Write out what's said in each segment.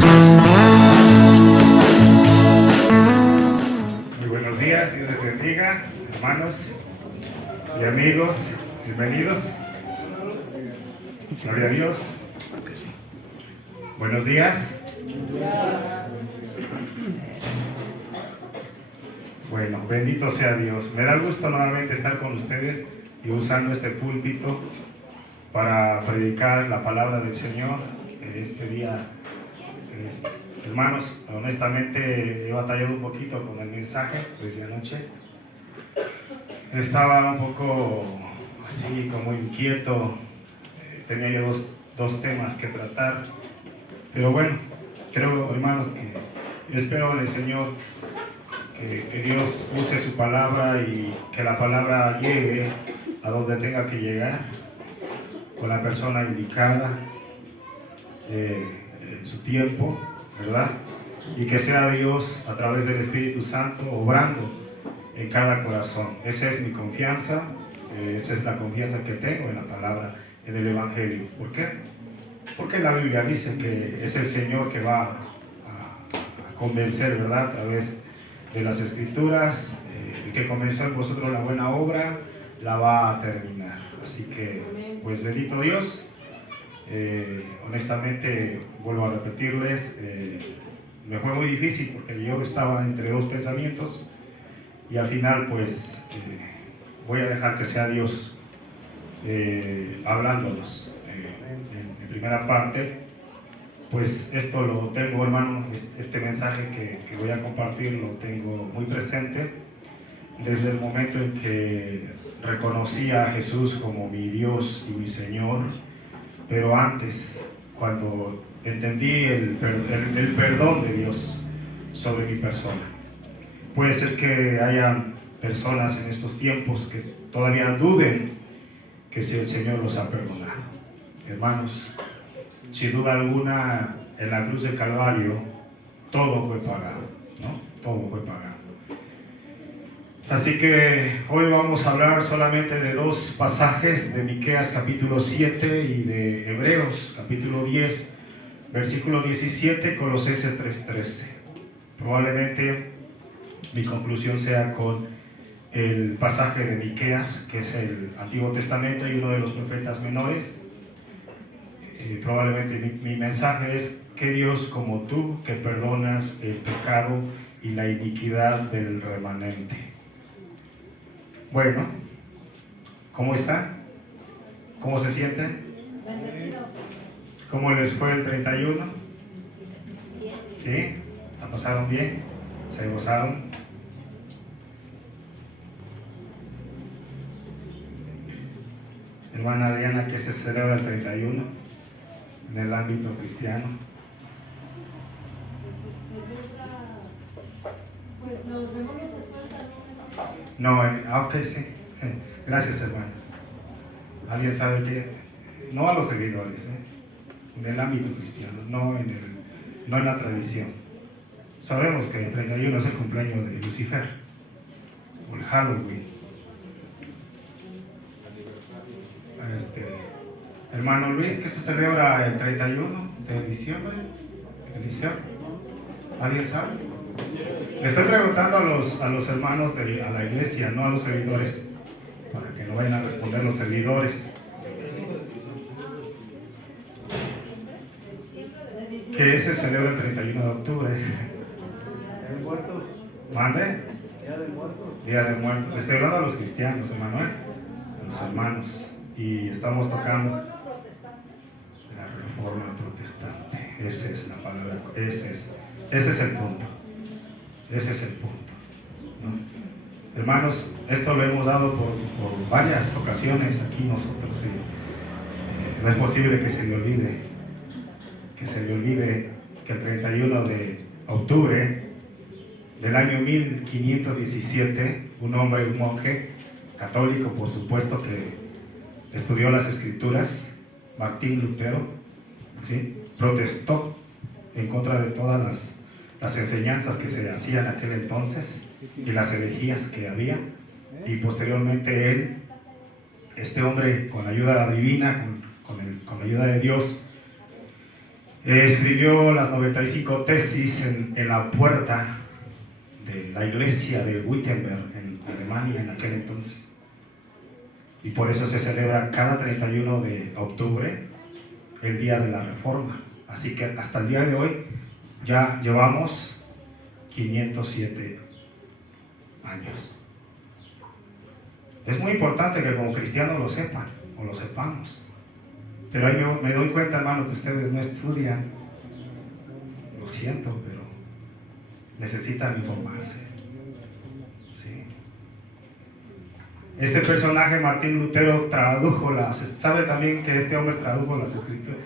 Muy buenos días, Dios les bendiga, hermanos y amigos, bienvenidos. Gloria a Dios. Buenos días. Bueno, bendito sea Dios. Me da gusto nuevamente estar con ustedes y usando este púlpito para predicar la palabra del Señor este día. Hermanos, honestamente he batallado un poquito con el mensaje desde anoche. Estaba un poco así como inquieto. Tenía yo dos temas que tratar. Pero bueno, creo, hermanos, que yo espero del Señor que Dios use su palabra y que la palabra llegue a donde tenga que llegar, con la persona indicada, en su tiempo, ¿verdad? Y que sea Dios a través del Espíritu Santo obrando en cada corazón. Esa es mi confianza, esa es la confianza que tengo en la palabra, en el Evangelio. ¿Por qué? Porque la Biblia dice que es el Señor que va a convencer, ¿verdad? A través de las Escrituras, que comenzó en vosotros la buena obra, la va a terminar. Así que, pues bendito Dios. Honestamente, vuelvo a repetirles, me fue muy difícil porque yo estaba entre dos pensamientos y al final pues voy a dejar que sea Dios hablándonos. En primera parte, pues esto lo tengo, hermano, este mensaje que voy a compartir lo tengo muy presente desde el momento en que reconocí a Jesús como mi Dios y mi Señor. Pero antes, cuando entendí el perdón de Dios sobre mi persona. Puede ser que haya personas en estos tiempos que todavía duden que si el Señor los ha perdonado. Hermanos, sin duda alguna, en la cruz del Calvario, todo fue pagado, ¿no? Todo fue pagado. Así que hoy vamos a hablar solamente de dos pasajes de Miqueas capítulo 7 y de Hebreos capítulo 10, versículo 17, Colosenses 3:13. Probablemente mi conclusión sea con el pasaje de Miqueas, que es el Antiguo Testamento y uno de los profetas menores. Probablemente mi mensaje es que Dios como tú, que perdonas el pecado y la iniquidad del remanente. Bueno, ¿cómo están? ¿Cómo se sienten? ¿Cómo les fue el 31? ¿Sí? ¿La pasaron bien? ¿Se gozaron? Hermana Adriana, ¿qué se celebra el 31 en el ámbito cristiano? Pues nos vemos después también. No, ok, sí. Gracias, hermano. ¿Alguien sabe qué? No a los seguidores, en el ámbito cristiano, no en la tradición. Sabemos que el 31 es el cumpleaños de Lucifer, o el Halloween. Hermano Luis, ¿qué se celebra el 31 de diciembre? ¿Alguien sabe? Le estoy preguntando a los hermanos a la iglesia, no a los servidores, para que no vayan a responder los servidores. ¿Qué se celebra el 31 de octubre? Día de Muertos. ¿Mande? Día de Muertos. Día de Muertos. Le estoy hablando a los cristianos, Emanuel, a los hermanos, y estamos tocando la reforma protestante. Esa es la palabra, ese es el punto. Ese es el punto, ¿no? Hermanos, esto lo hemos dado por varias ocasiones aquí nosotros y no es posible que se le olvide que el 31 de octubre del año 1517 un hombre, un monje católico, por supuesto, que estudió las Escrituras, Martín Lutero, ¿sí?, protestó en contra de todas las enseñanzas que se hacían en aquel entonces y las herejías que había, y posteriormente él, este hombre, con la ayuda divina, con la ayuda de Dios, Escribió las 95 tesis en la puerta de la iglesia de Wittenberg en Alemania en aquel entonces. Y por eso se celebra cada 31 de octubre el Día de la Reforma. Así que hasta el día de hoy ya llevamos 507 años. Es muy importante que como cristianos lo sepan o lo sepamos. Pero ahí me doy cuenta, hermano, que ustedes no estudian. Lo siento, pero necesitan informarse. ¿Sí? Este personaje, Martín Lutero, tradujo ¿sabe también que este hombre tradujo las escrituras?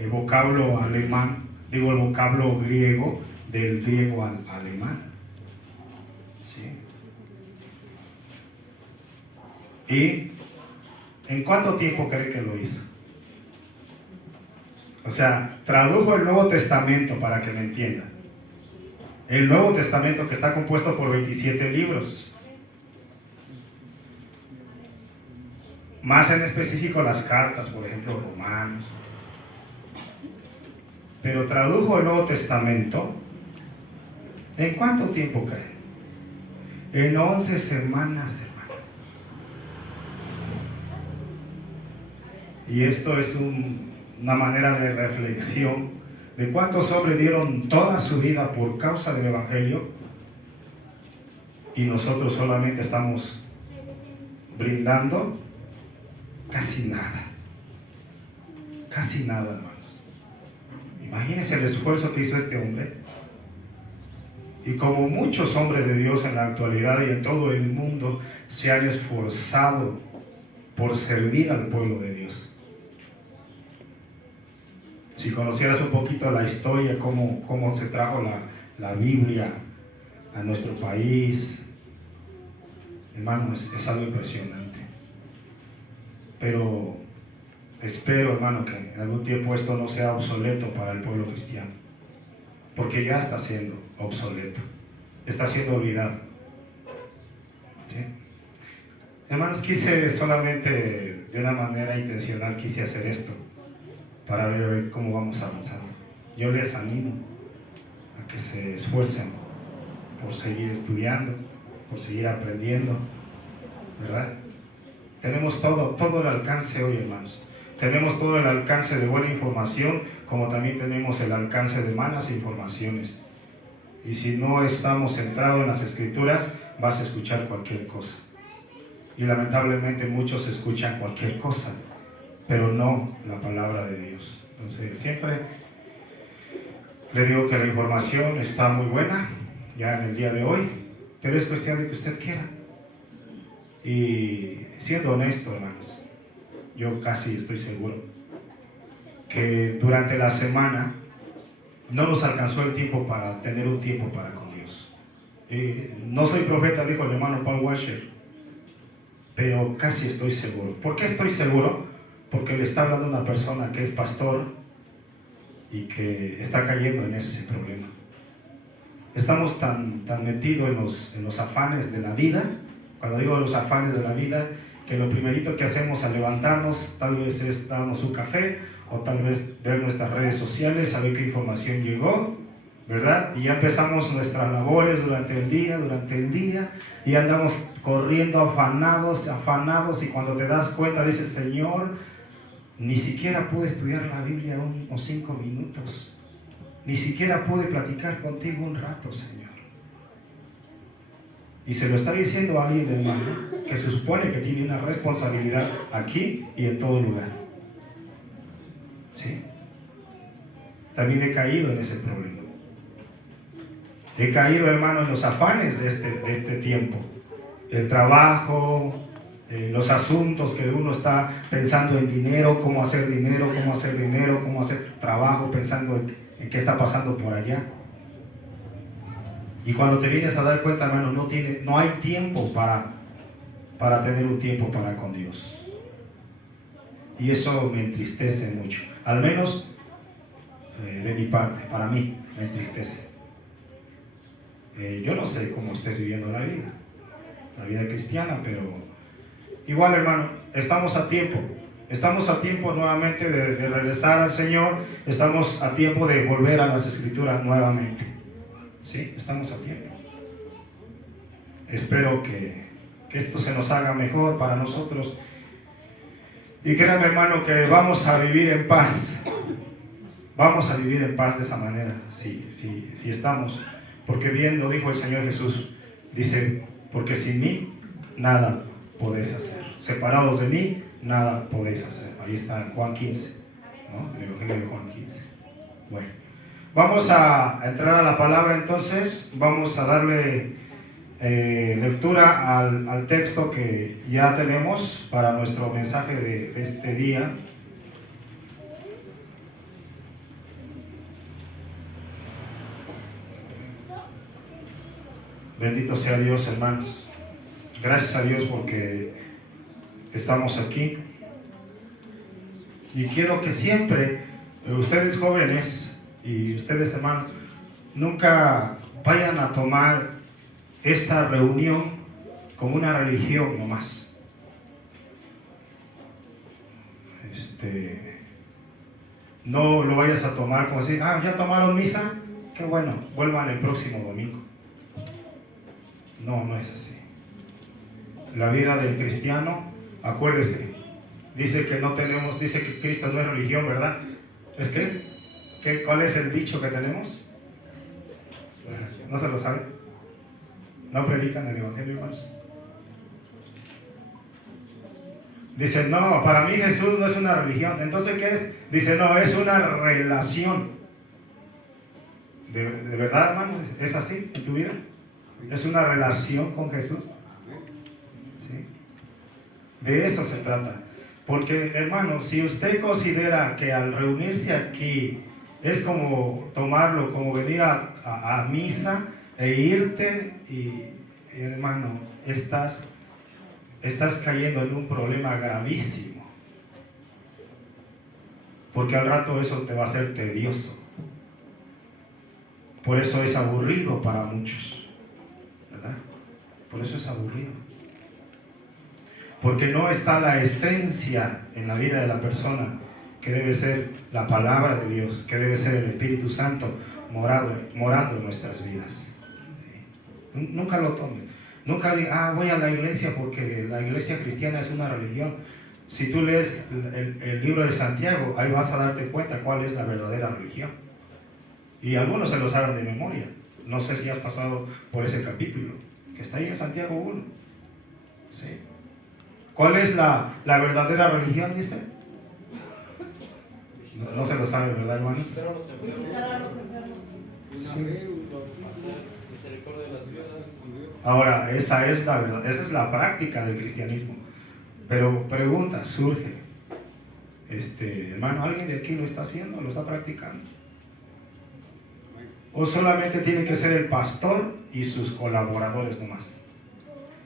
El vocablo alemán, digo el vocablo griego, del griego al alemán. ¿Sí? ¿Y en cuánto tiempo cree que lo hizo? O sea, tradujo el Nuevo Testamento, para que me entiendan. El Nuevo Testamento, que está compuesto por 27 libros. Más en específico las cartas, por ejemplo, Romanos. Pero tradujo el Nuevo Testamento. ¿En cuánto tiempo cree? En 11 semanas, hermano. Y esto es una manera de reflexión de cuántos hombres dieron toda su vida por causa del Evangelio y nosotros solamente estamos brindando casi nada. Casi nada, hermanos. Imagínense el esfuerzo que hizo este hombre. Y como muchos hombres de Dios en la actualidad y en todo el mundo se han esforzado por servir al pueblo de Dios. Si conocieras un poquito la historia, cómo se trajo la Biblia a nuestro país, hermanos, es algo impresionante. Pero espero, hermano, que en algún tiempo esto no sea obsoleto para el pueblo cristiano, porque ya está siendo obsoleto, está siendo olvidado. ¿Sí? Hermanos, quise solamente, de una manera intencional, quise hacer esto, para ver cómo vamos avanzando. Yo les animo a que se esfuercen por seguir estudiando, por seguir aprendiendo, ¿verdad? Tenemos todo el alcance hoy, hermanos. Tenemos todo el alcance de buena información, como también tenemos el alcance de malas informaciones. Y si no estamos centrados en las Escrituras, vas a escuchar cualquier cosa. Y lamentablemente muchos escuchan cualquier cosa, pero no la palabra de Dios. Entonces siempre le digo que la información está muy buena ya en el día de hoy, pero es cuestión de que usted quiera. Y siendo honesto, hermanos, yo casi estoy seguro que durante la semana no nos alcanzó el tiempo para tener un tiempo para con Dios. No soy profeta, dijo el hermano Paul Washer, pero casi estoy seguro. ¿Por qué estoy seguro? Porque le está hablando una persona que es pastor y que está cayendo en ese problema. Estamos tan metidos en los afanes de la vida. Cuando digo los afanes de la vida, que lo primerito que hacemos al levantarnos tal vez es darnos un café o tal vez ver nuestras redes sociales, saber qué información llegó, ¿verdad? Y ya empezamos nuestras labores durante el día y andamos corriendo afanados y cuando te das cuenta dices, Señor, ni siquiera pude estudiar la Biblia unos 5 minutos, ni siquiera pude platicar contigo un rato, Señor. Y se lo está diciendo a alguien, hermano, que se supone que tiene una responsabilidad aquí y en todo lugar. ¿Sí? También he caído en ese problema. He caído, hermano, en los afanes de este tiempo. El trabajo, los asuntos que uno está pensando en dinero, cómo hacer dinero, cómo hacer trabajo, pensando en qué está pasando por allá. Y cuando te vienes a dar cuenta, hermano, no hay tiempo para tener un tiempo para con Dios. Y eso me entristece mucho. Al menos de mi parte, para mí, me entristece. Yo no sé cómo estés viviendo la vida cristiana, pero igual, hermano, estamos a tiempo Estamos a tiempo nuevamente de regresar al Señor. Estamos a tiempo de volver a las Escrituras nuevamente. ¿Sí? Estamos a tiempo. Espero que esto se nos haga mejor para nosotros. Y créanme, hermano, que vamos a vivir en paz. Vamos a vivir en paz de esa manera, si estamos. Porque bien lo dijo el Señor Jesús. Dice, porque sin mí nada podéis hacer. Separados de mí, nada podéis hacer. Ahí está en Juan 15, ¿no? El Evangelio de Juan 15. Bueno, vamos a entrar a la palabra entonces. Vamos a darle lectura al texto que ya tenemos para nuestro mensaje de este día. Bendito sea Dios, hermanos. Gracias a Dios porque estamos aquí. Y quiero que siempre, ustedes jóvenes y ustedes hermanos, nunca vayan a tomar esta reunión como una religión nomás. No lo vayas a tomar como así, ya tomaron misa, qué bueno, vuelvan el próximo domingo. No, no es así. La vida del cristiano, acuérdese, dice que Cristo no es religión, ¿verdad? ¿Es que? ¿Cuál es el dicho que tenemos? ¿No se lo sabe? ¿No predican el Evangelio, hermanos? Dice, no, para mí Jesús no es una religión. Entonces, ¿qué es? Dice, no, es una relación. ¿De verdad, hermano? ¿Es así en tu vida? ¿Es una relación con Jesús? ¿Sí? De eso se trata. Porque, hermano, si usted considera que al reunirse aquí es como tomarlo, como venir a misa e irte, y hermano, estás cayendo en un problema gravísimo. Porque al rato eso te va a ser tedioso. Por eso es aburrido para muchos, ¿verdad? Por eso es aburrido. Porque no está la esencia en la vida de la persona, que debe ser la palabra de Dios, que debe ser el Espíritu Santo morando en nuestras vidas. Nunca lo tomes. Nunca digas, voy a la iglesia porque la iglesia cristiana es una religión. Si tú lees el libro de Santiago, ahí vas a darte cuenta cuál es la verdadera religión. Y algunos se lo saben de memoria. No sé si has pasado por ese capítulo, que está ahí en Santiago 1. ¿Sí? ¿Cuál es la verdadera religión, dice? No se lo sabe, ¿verdad, hermanos? Visitar a los enfermos. Sí. Misericordia de las viudas. Ahora, esa es la verdad, esa es la práctica del cristianismo. Pero pregunta surge, hermano, ¿alguien de aquí lo está haciendo, lo está practicando? ¿O solamente tiene que ser el pastor y sus colaboradores nomás?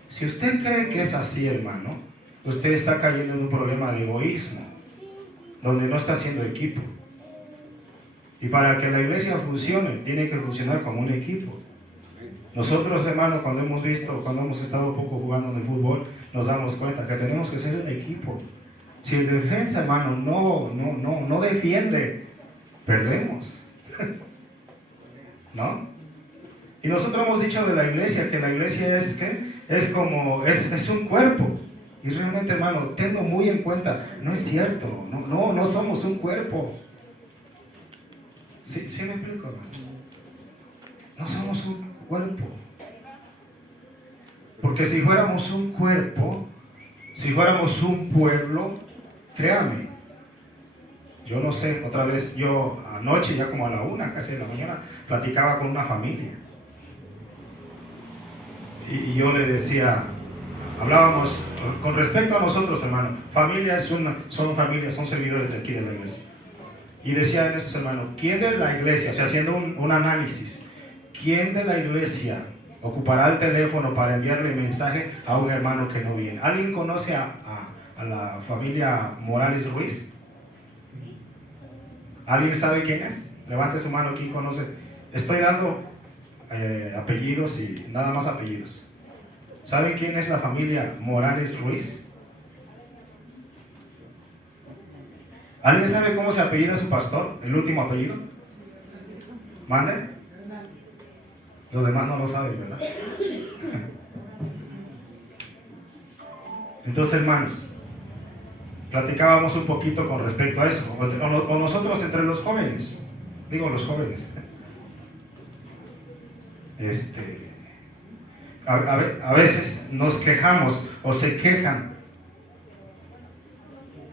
Si usted cree que es así, hermano, usted está cayendo en un problema de egoísmo, donde no está haciendo equipo. Y para que la iglesia funcione, tiene que funcionar como un equipo. Nosotros, hermanos, cuando hemos estado un poco jugando en el fútbol, nos damos cuenta que tenemos que ser un equipo. Si el defensa, hermano, no defiende, perdemos. ¿No? Y nosotros hemos dicho de la iglesia que la iglesia es un cuerpo. Y realmente, hermano, tengo muy en cuenta, no es cierto, no somos un cuerpo. ¿Sí me explico, hermano? No somos un cuerpo. Porque si fuéramos un cuerpo, si fuéramos un pueblo, créame, yo no sé, otra vez, yo anoche, ya como a la 1, casi de la mañana, platicaba con una familia. Y yo le decía, hablábamos con respecto a nosotros, hermano, son servidores de aquí de la iglesia. Y decía a estos hermanos, ¿quién de la iglesia, o sea, haciendo un análisis, quién de la iglesia ocupará el teléfono para enviarle mensaje a un hermano que no viene? ¿Alguien conoce a la familia Morales Ruiz? ¿Alguien sabe quién es? Levante su mano, ¿quién conoce? Estoy dando apellidos y nada más apellidos. ¿Saben quién es la familia Morales Ruiz? ¿Alguien sabe cómo se apellida su pastor? ¿El último apellido? ¿Mande? Los demás no lo saben, ¿verdad? Entonces, hermanos, platicábamos un poquito con respecto a eso, o nosotros entre los jóvenes, digo los jóvenes, a veces nos quejamos o se quejan,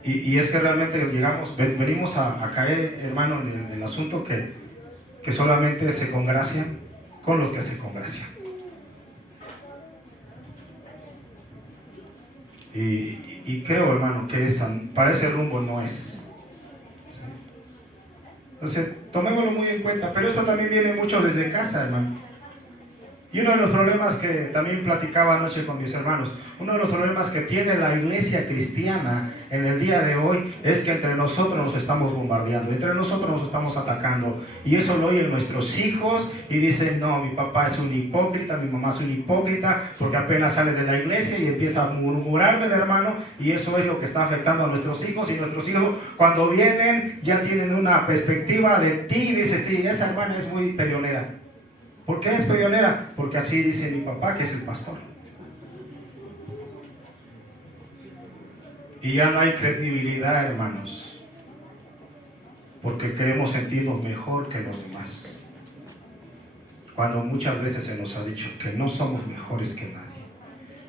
y es que realmente venimos a caer, hermano, en el asunto que solamente se congracian con los que se congracian. Y creo, hermano, que para ese rumbo no es. Entonces, tomémoslo muy en cuenta, pero esto también viene mucho desde casa, hermano. Y uno de los problemas que también platicaba anoche con mis hermanos, uno de los problemas que tiene la iglesia cristiana en el día de hoy es que entre nosotros nos estamos bombardeando, entre nosotros nos estamos atacando, y eso lo oyen nuestros hijos y dicen: no, mi papá es un hipócrita, mi mamá es un hipócrita, porque apenas sale de la iglesia y empieza a murmurar del hermano, y eso es lo que está afectando a nuestros hijos, y nuestros hijos cuando vienen ya tienen una perspectiva de ti y dicen: sí, esa hermana es muy peleonera. ¿Por qué es peleonera? Porque así dice mi papá, que es el pastor. Y ya no hay credibilidad, hermanos, porque queremos sentirnos mejor que los demás, cuando muchas veces se nos ha dicho que no somos mejores que nadie,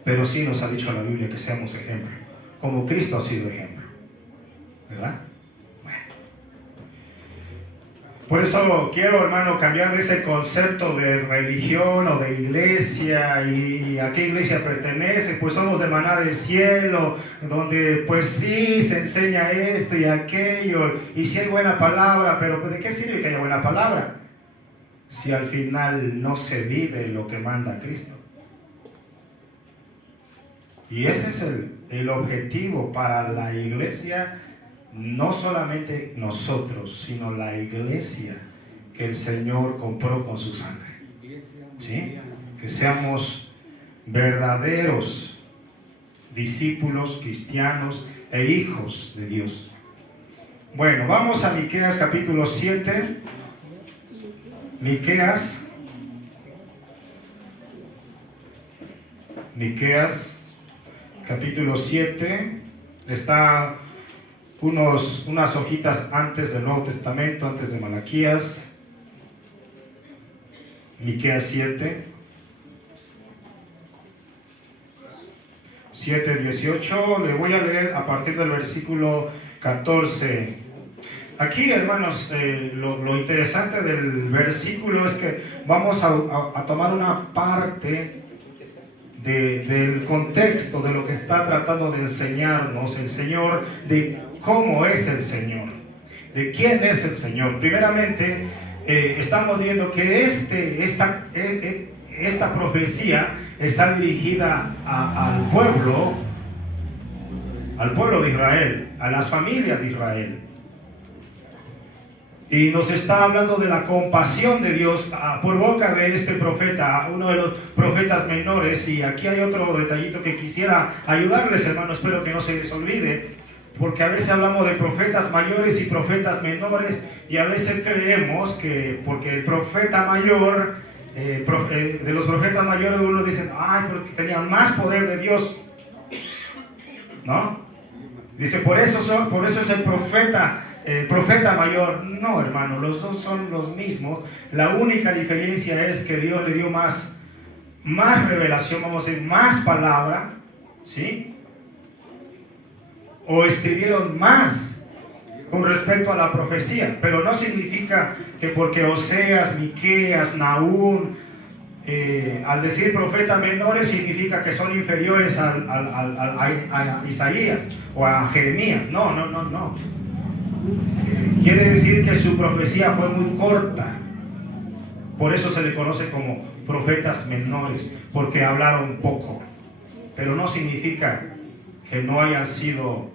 pero sí nos ha dicho la Biblia que seamos ejemplo, como Cristo ha sido ejemplo, ¿verdad? Por eso quiero, hermano, cambiar ese concepto de religión o de iglesia y a qué iglesia pertenece. Pues somos de Maná del Cielo, donde pues sí se enseña esto y aquello, y sí hay buena palabra, pero pues ¿de qué sirve que haya buena palabra si al final no se vive lo que manda Cristo? Y ese es el objetivo para la iglesia. No solamente nosotros, sino la iglesia que el Señor compró con su sangre. ¿Sí? Que seamos verdaderos discípulos cristianos e hijos de Dios. Bueno, vamos a Miqueas capítulo 7. Miqueas capítulo 7. Está unas hojitas antes del Nuevo Testamento, antes de Malaquías. Miqueas 7:18. Le voy a leer a partir del versículo 14. Aquí, hermanos, lo interesante del versículo es que vamos a tomar una parte del contexto de lo que está tratando de enseñarnos el Señor, de cómo es el Señor, de quién es el Señor. Primeramente, estamos viendo que esta profecía está dirigida al pueblo de Israel, a las familias de Israel. Y nos está hablando de la compasión de Dios por boca de este profeta, uno de los profetas menores. Y aquí hay otro detallito que quisiera ayudarles, hermanos, espero que no se les olvide, porque a veces hablamos de profetas mayores y profetas menores, y a veces creemos que porque el profeta mayor, de los profetas mayores, uno dice: ay, pero que tenían más poder de Dios, ¿no? Dice, por eso es el profeta mayor. No, hermano, los dos son los mismos. La única diferencia es que Dios le dio más revelación, vamos a decir, más palabra, ¿sí? O escribieron más con respecto a la profecía, pero no significa que porque Oseas, Miqueas, Nahum, al decir profetas menores, significa que son inferiores a Isaías o a Jeremías. No. Quiere decir que su profecía fue muy corta, por eso se le conoce como profetas menores, porque hablaron poco, pero no significa que no hayan sido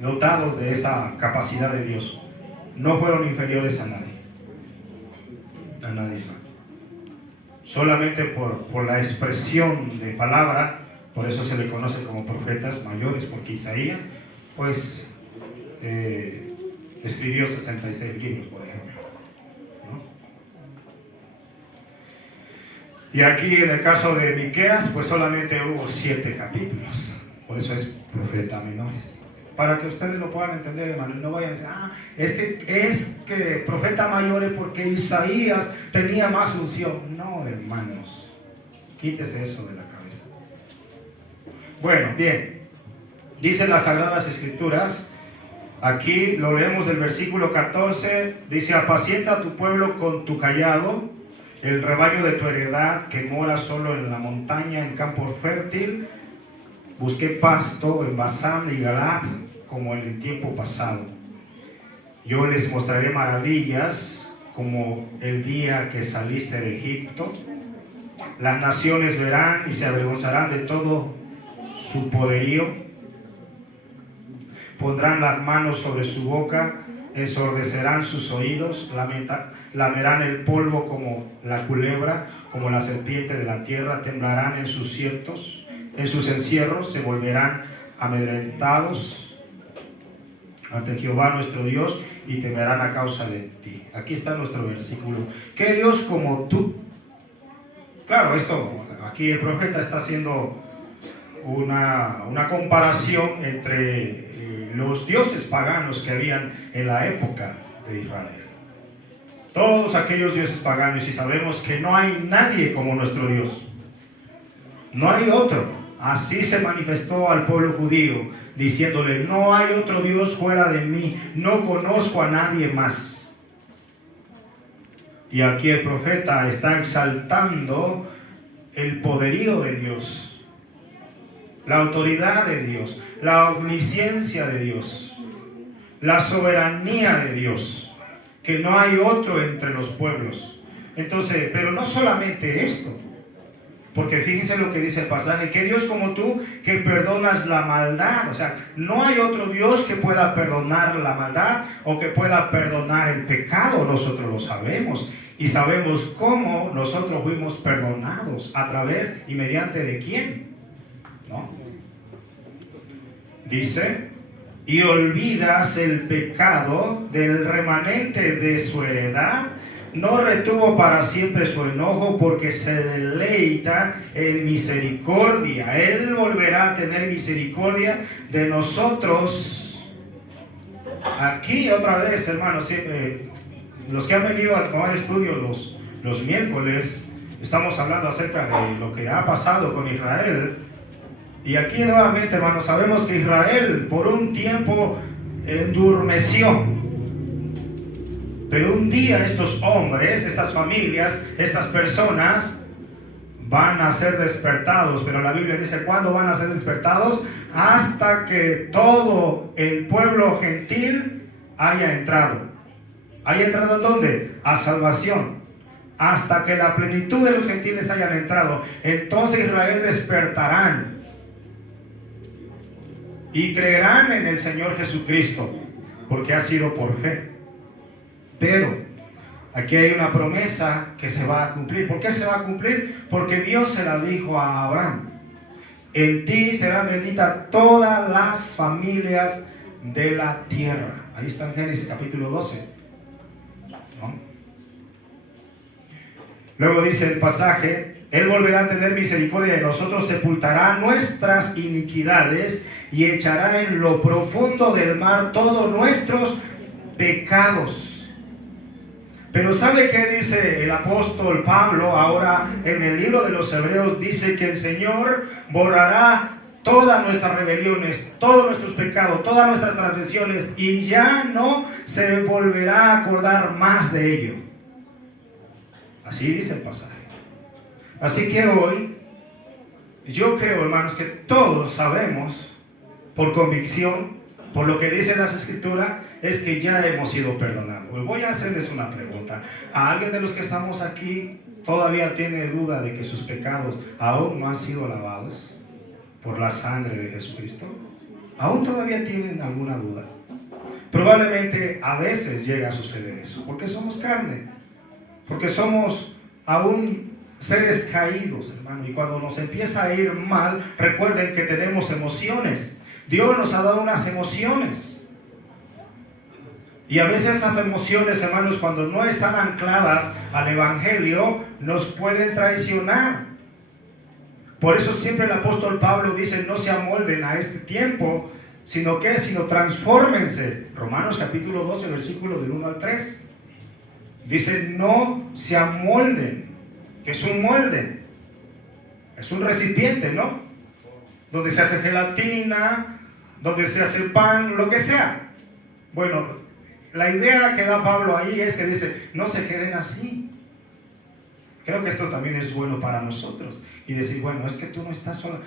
dotados de esa capacidad de Dios. No fueron inferiores a nadie, solamente por la expresión de palabra. Por eso se le conoce como profetas mayores, porque Isaías pues escribió 66 libros, por ejemplo, ¿no? Y aquí en el caso de Miqueas, pues solamente hubo 7 capítulos, por eso es profeta menores. Para que ustedes lo puedan entender, hermano, y no vayan a decir, es que profeta mayores porque Isaías tenía más unción. No, hermanos, quítese eso de la cabeza. Bueno, bien, dicen las Sagradas Escrituras, aquí lo leemos del versículo 14, dice, apacienta a tu pueblo con tu cayado, el rebaño de tu heredad que mora solo en la montaña, en campo fértil. Busqué pasto en Basán y Galaad como en el tiempo pasado. Yo les mostraré maravillas como el día que saliste de Egipto. Las naciones verán y se avergonzarán de todo su poderío. Pondrán las manos sobre su boca, ensordecerán sus oídos, lamerán el polvo como la culebra, como la serpiente de la tierra, temblarán en sus ciertos. En sus encierros se volverán amedrentados ante Jehová nuestro Dios y temerán a causa de ti. Aquí está nuestro versículo. ¿Qué Dios como tú? Claro, aquí el profeta está haciendo una comparación entre los dioses paganos que habían en la época de Israel. Todos aquellos dioses paganos, y sabemos que no hay nadie como nuestro Dios. No hay otro. Así se manifestó al pueblo judío, diciéndole, no hay otro Dios fuera de mí, no conozco a nadie más. Y aquí el profeta está exaltando el poderío de Dios, la autoridad de Dios, la omnisciencia de Dios, la soberanía de Dios, que no hay otro entre los pueblos. Entonces, pero no solamente esto, porque fíjense lo que dice el pasaje, que Dios como tú que perdonas la maldad. O sea, no hay otro Dios que pueda perdonar la maldad o que pueda perdonar el pecado. Nosotros lo sabemos y sabemos cómo nosotros fuimos perdonados, a través y mediante de quién, ¿no? Dice, y olvidas el pecado del remanente de su heredad. No retuvo para siempre su enojo, porque se deleita en misericordia. Él volverá a tener misericordia de nosotros. Aquí otra vez, hermanos, los que han venido a tomar estudio los miércoles, estamos hablando acerca de lo que ha pasado con Israel. Y aquí nuevamente, hermanos, sabemos que Israel por un tiempo endurmeció. Pero un día estos hombres, estas familias, estas personas van a ser despertados. Pero la Biblia dice, ¿cuándo van a ser despertados? Hasta que todo el pueblo gentil haya entrado. ¿Haya entrado dónde? A salvación. Hasta que la plenitud de los gentiles hayan entrado. Entonces Israel despertarán y creerán en el Señor Jesucristo, porque ha sido por fe. Pero aquí hay una promesa que se va a cumplir. ¿Por qué se va a cumplir? Porque Dios se la dijo a Abraham. En ti serán benditas todas las familias de la tierra. Ahí está en Génesis capítulo 12, ¿no? Luego dice el pasaje, Él volverá a tener misericordia de nosotros, sepultará nuestras iniquidades y echará en lo profundo del mar todos nuestros pecados. Pero ¿sabe qué dice el apóstol Pablo ahora en el libro de los Hebreos? Dice que el Señor borrará todas nuestras rebeliones, todos nuestros pecados, todas nuestras transgresiones, y ya no se volverá a acordar más de ello. Así dice el pasaje. Así que hoy, yo creo, hermanos, que todos sabemos, por convicción, por lo que dicen las Escrituras, es que ya hemos sido perdonados. Voy a hacerles una pregunta. ¿A alguien de los que estamos aquí todavía tiene duda de que sus pecados aún no han sido lavados por la sangre de Jesucristo? ¿Aún todavía tienen alguna duda? Probablemente a veces llega a suceder eso, porque somos carne, porque somos aún seres caídos, hermano, y cuando nos empieza a ir mal, recuerden que tenemos emociones. Dios nos ha dado unas emociones. Y a veces esas emociones, hermanos, cuando no están ancladas al Evangelio, nos pueden traicionar. Por eso siempre el apóstol Pablo dice, no se amolden a este tiempo, sino transfórmense. Romanos capítulo 12, versículo del 1 al 3. Dice, no se amolden, que es un molde, es un recipiente, ¿no? Donde se hace gelatina, donde se hace pan, lo que sea. Bueno, la idea que da Pablo ahí es que dice, no se queden así. Creo que esto también es bueno para nosotros. Y decir, bueno, es que tú no estás sola.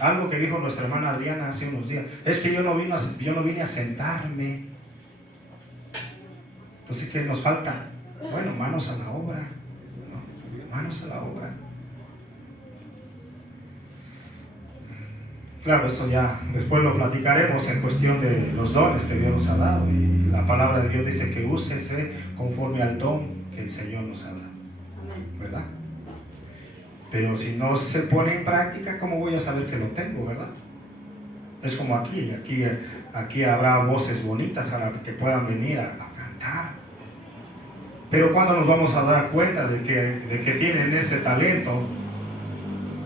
Algo que dijo nuestra hermana Adriana hace unos días, es que yo no vine a sentarme. Entonces, ¿qué nos falta? Bueno, manos a la obra, ¿no? Manos a la obra. Claro, eso ya después lo platicaremos en cuestión de los dones que Dios nos ha dado. Y la palabra de Dios dice que úsese conforme al don que el Señor nos ha dado, ¿verdad? Pero si no se pone en práctica, ¿cómo voy a saber que lo tengo, verdad? Es como aquí habrá voces bonitas a las que puedan venir a cantar. Pero ¿cuándo nos vamos a dar cuenta de que tienen ese talento?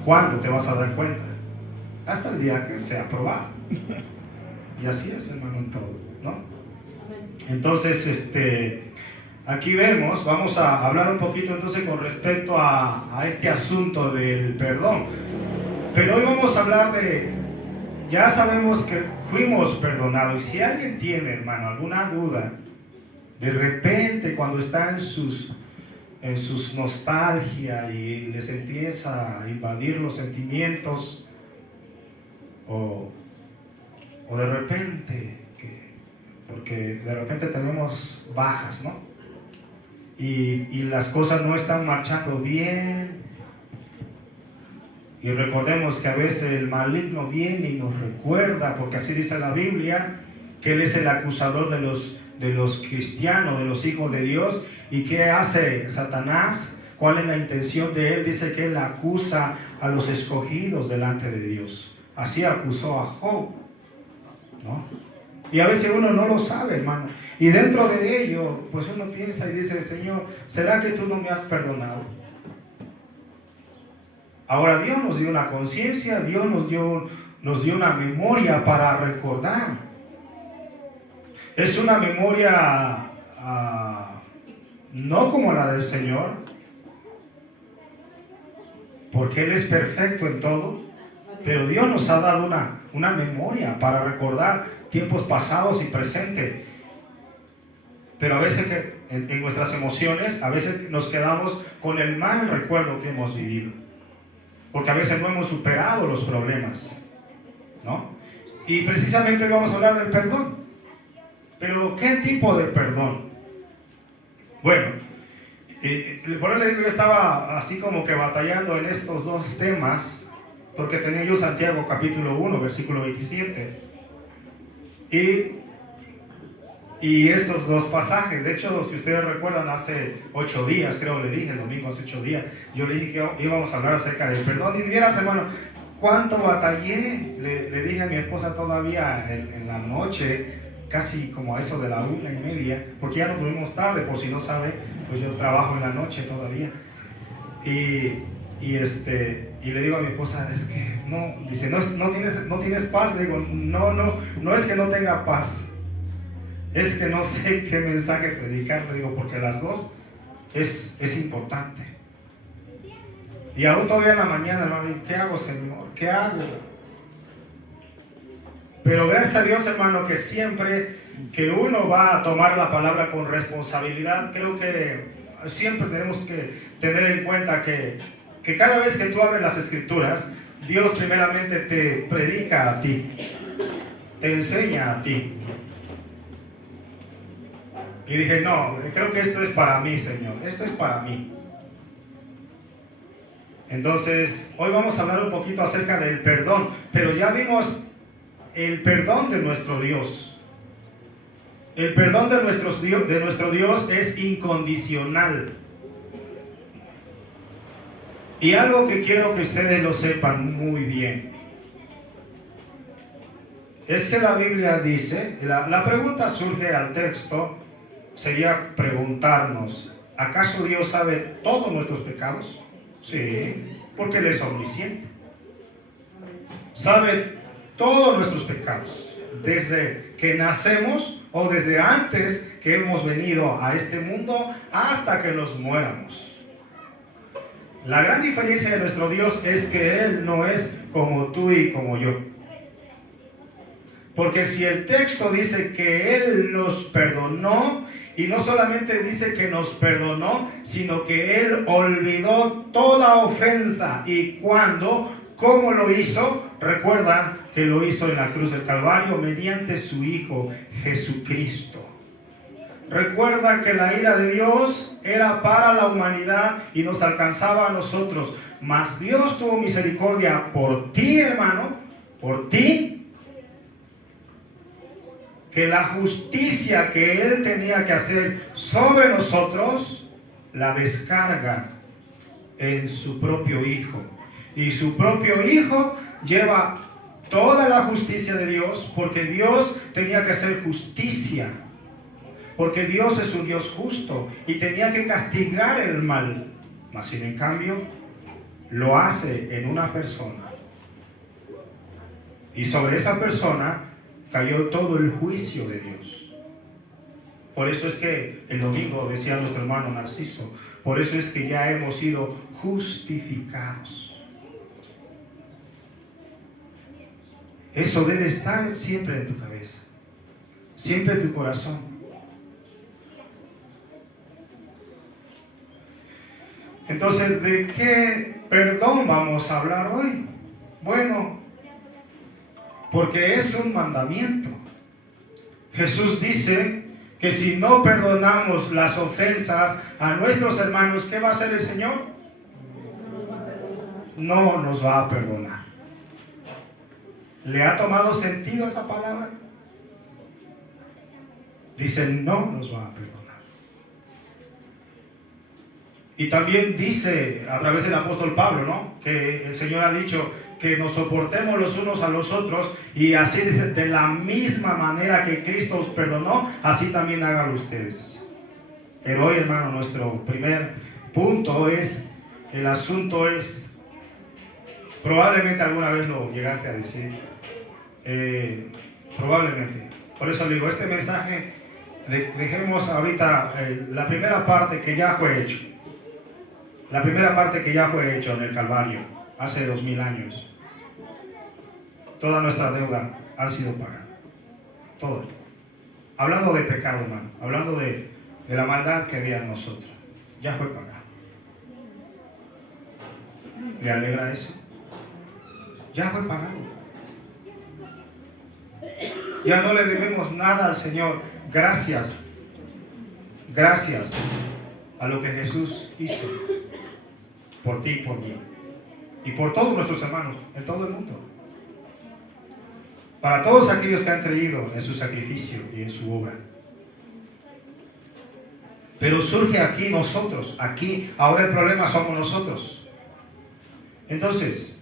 ¿Cuándo te vas a dar cuenta? Hasta el día que sea probado. Y así es, hermano, en todo, ¿no? Entonces, aquí vamos a hablar un poquito entonces con respecto a este asunto del perdón. Pero hoy vamos a hablar ya sabemos que fuimos perdonados. Y si alguien tiene, hermano, alguna duda, de repente cuando está en sus nostalgia y les empieza a invadir los sentimientos, o de repente, porque de repente tenemos bajas, ¿no? Y las cosas no están marchando bien. Y recordemos que a veces el maligno viene y nos recuerda, porque así dice la Biblia, que Él es el acusador de los cristianos, de los hijos de Dios. ¿Y qué hace Satanás? ¿Cuál es la intención de él? Dice que Él acusa a los escogidos delante de Dios. Así acusó a Job, ¿no? Y a veces uno no lo sabe, hermano. Y dentro de ello, pues uno piensa y dice, Señor, ¿será que tú no me has perdonado? Ahora Dios nos dio una conciencia, Dios nos dio una memoria para recordar. Es una memoria no como la del Señor, porque Él es perfecto en todo. Pero Dios nos ha dado una memoria para recordar tiempos pasados y presentes. Pero a veces en nuestras emociones, a veces nos quedamos con el mal recuerdo que hemos vivido. Porque a veces no hemos superado los problemas, ¿no? Y precisamente hoy vamos a hablar del perdón. Pero ¿qué tipo de perdón? Bueno, por eso le digo, yo estaba así como que batallando en estos dos temas, porque tenía yo Santiago capítulo 1, versículo 27, y estos dos pasajes. De hecho, si ustedes recuerdan, hace 8 días, creo le dije, el domingo hace 8 días, yo le dije que íbamos a hablar acerca del perdón. Y vieras, hermano, cuánto batallé. Le dije a mi esposa todavía en la noche, casi como a eso de la 1:30, porque ya nos dormimos tarde, por si no sabe, pues yo trabajo en la noche todavía. Y le digo a mi esposa, es que no, dice, no tienes paz. Le digo, no es que no tenga paz, es que no sé qué mensaje predicar. Le digo, porque las dos es importante. Y aún todavía en la mañana, hermano, ¿qué hago, Señor? ¿Qué hago? Pero gracias a Dios, hermano, que siempre que uno va a tomar la palabra con responsabilidad, creo que siempre tenemos que tener en cuenta que cada vez que tú abres las Escrituras, Dios primeramente te predica a ti, te enseña a ti. Y dije, no, creo que esto es para mí, Señor, esto es para mí. Entonces, hoy vamos a hablar un poquito acerca del perdón, pero ya vimos el perdón de nuestro Dios. El perdón de nuestro Dios es incondicional. Y algo que quiero que ustedes lo sepan muy bien. es que la Biblia dice, la pregunta surge al texto, sería preguntarnos, ¿acaso Dios sabe todos nuestros pecados? Sí, porque Él es omnisciente. Sabe todos nuestros pecados, desde que nacemos o desde antes que hemos venido a este mundo hasta que nos muéramos. La gran diferencia de nuestro Dios es que Él no es como tú y como yo. Porque si el texto dice que Él nos perdonó, y no solamente dice que nos perdonó, sino que Él olvidó toda ofensa. ¿Y cuándo? ¿Cómo lo hizo? Recuerda que lo hizo en la cruz del Calvario mediante su Hijo Jesucristo. Recuerda que la ira de Dios era para la humanidad y nos alcanzaba a nosotros. Mas Dios tuvo misericordia por ti, hermano, por ti, que la justicia que Él tenía que hacer sobre nosotros, la descarga en su propio Hijo. Y su propio Hijo lleva toda la justicia de Dios, porque Dios tenía que hacer justicia. Porque Dios es un Dios justo y tenía que castigar el mal. Mas sin en cambio, lo hace en una persona. Y sobre esa persona cayó todo el juicio de Dios. Por eso es que el domingo decía nuestro hermano Narciso, por eso es que ya hemos sido justificados. Eso debe estar siempre en tu cabeza, siempre en tu corazón. Entonces, ¿de qué perdón vamos a hablar hoy? Bueno, porque es un mandamiento. Jesús dice que si no perdonamos las ofensas a nuestros hermanos, ¿qué va a hacer el Señor? No nos va a perdonar. ¿Le ha tomado sentido esa palabra? Dice, no nos va a perdonar. Y también dice a través del apóstol Pablo, ¿no?, que el Señor ha dicho que nos soportemos los unos a los otros, y así dice, de la misma manera que Cristo os perdonó, así también háganlo ustedes. Pero hoy, hermano, nuestro primer punto es, el asunto es, probablemente alguna vez lo llegaste a decir, probablemente. Por eso le digo, este mensaje, dejemos ahorita la primera parte que ya fue hecho. La primera parte que ya fue hecho en el Calvario, hace 2000 años. Toda nuestra deuda ha sido pagada. Todo. Hablando de pecado, hermano. Hablando de la maldad que había en nosotros. Ya fue pagada. ¿Le alegra eso? Ya fue pagado. Ya no le debemos nada al Señor. Gracias. Gracias a lo que Jesús hizo por ti y por mí. Y por todos nuestros hermanos en todo el mundo. Para todos aquellos que han creído en su sacrificio y en su obra. Pero surge aquí nosotros, aquí, ahora el problema somos nosotros. Entonces,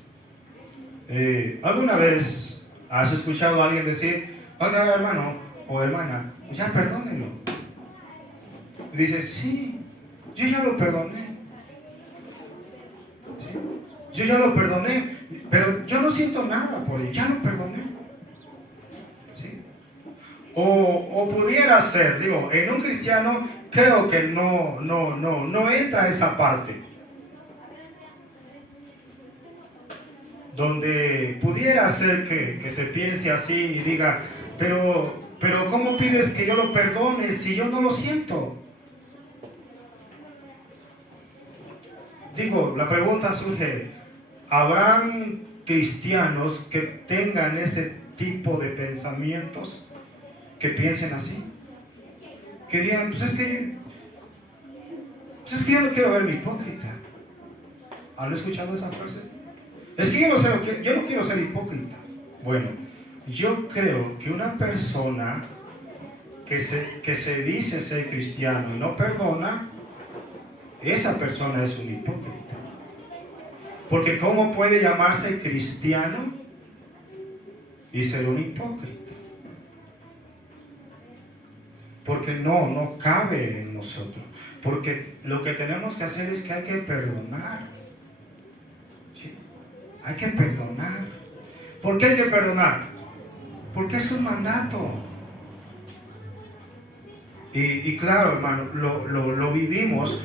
¿alguna vez has escuchado a alguien decir, oiga, hermano o hermana, ya perdónenlo? Y dice, sí, yo ya lo perdoné. ¿Sí? Yo ya lo perdoné, pero yo no siento nada por él, ya lo perdoné. ¿Sí? O pudiera ser, digo, en un cristiano creo que no entra esa parte. Donde pudiera ser que se piense así y diga, pero ¿cómo pides que yo lo perdone si yo no lo siento? Digo, la pregunta surge, ¿habrán cristianos que tengan ese tipo de pensamientos, que piensen así? Que digan, pues es que yo no quiero verme hipócrita. ¿Han escuchado esa frase? Es que yo no quiero ser hipócrita. Bueno, yo creo que una persona que se dice ser cristiano y no perdona, esa persona es un hipócrita. Porque ¿cómo puede llamarse cristiano y ser un hipócrita. Porque no cabe en nosotros. Porque lo que tenemos que hacer es que hay que perdonar. ¿Sí? Hay que perdonar. ¿Por qué hay que perdonar? Porque es un mandato. Y claro, hermano, lo vivimos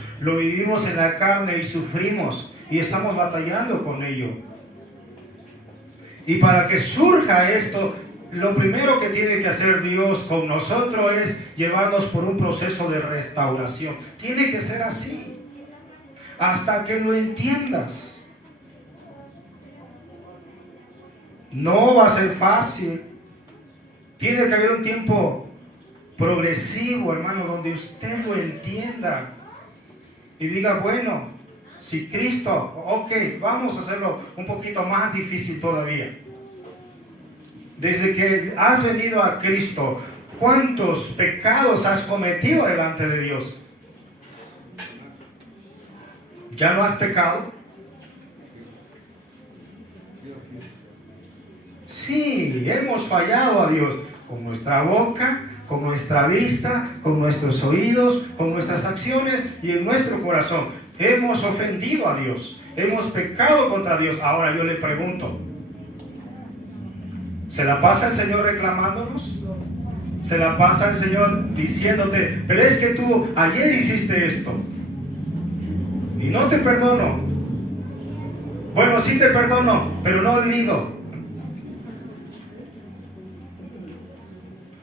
en la carne y sufrimos y estamos batallando con ello. Y para que surja esto, lo primero que tiene que hacer Dios con nosotros es llevarnos por un proceso de restauración. Tiene que ser así, hasta que lo entiendas. No va a ser fácil. Tiene que haber un tiempo progresivo, hermano, donde usted lo entienda y diga, bueno, si Cristo, ok, vamos a hacerlo un poquito más difícil todavía. Desde que has venido a Cristo, ¿cuántos pecados has cometido delante de Dios? ¿Ya no has pecado? Sí, hemos fallado a Dios con nuestra boca, con nuestra vista, con nuestros oídos, con nuestras acciones y en nuestro corazón. Hemos ofendido a Dios, hemos pecado contra Dios. Ahora yo le pregunto, ¿se la pasa el Señor reclamándonos? ¿Se la pasa el Señor diciéndote, pero es que tú ayer hiciste esto y no te perdono? Bueno, sí te perdono, pero no olvido.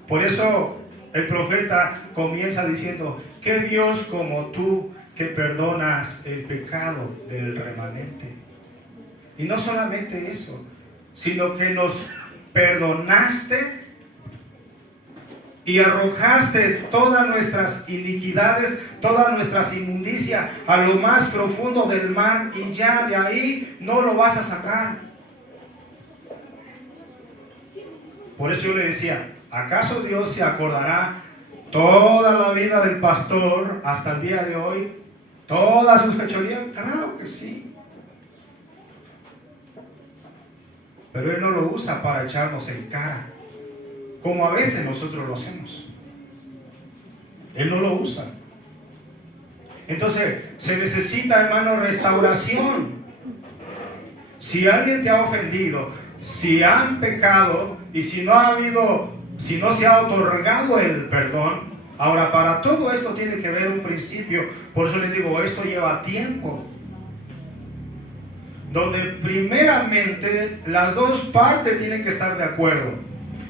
Por eso el profeta comienza diciendo, ¿qué Dios como tú que perdonas el pecado del remanente? Y no solamente eso, sino que nos perdonaste y arrojaste todas nuestras iniquidades, todas nuestras inmundicias a lo más profundo del mar, y ya de ahí no lo vas a sacar. Por eso yo le decía, ¿acaso Dios se acordará toda la vida del pastor hasta el día de hoy? ¿Todas sus fechorías? Claro que sí. Pero Él no lo usa para echarnos en cara, como a veces nosotros lo hacemos. Él no lo usa. Entonces, se necesita, hermano, restauración. Si alguien te ha ofendido, si han pecado y si no se ha otorgado el perdón, ahora para todo esto tiene que haber un principio. Por eso les digo, esto lleva tiempo, donde primeramente las dos partes tienen que estar de acuerdo.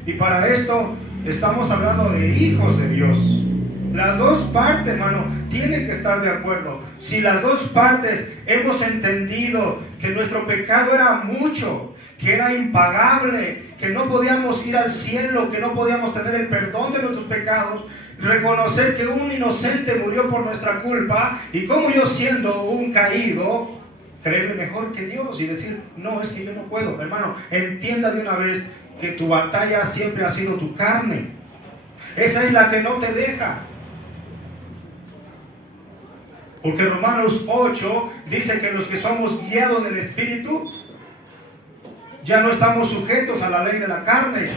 Y para esto estamos hablando de hijos de Dios. Las dos partes, hermano, tienen que estar de acuerdo. Si las dos partes hemos entendido que nuestro pecado era mucho, que era impagable, que no podíamos ir al cielo, que no podíamos tener el perdón de nuestros pecados, reconocer que un inocente murió por nuestra culpa, y como yo siendo un caído, creerme mejor que Dios y decir, no, es que yo no puedo. Hermano, entienda de una vez que tu batalla siempre ha sido tu carne. Esa es la que no te deja. Porque Romanos 8 dice que los que somos guiados del Espíritu, ya no estamos sujetos a la ley de la carne.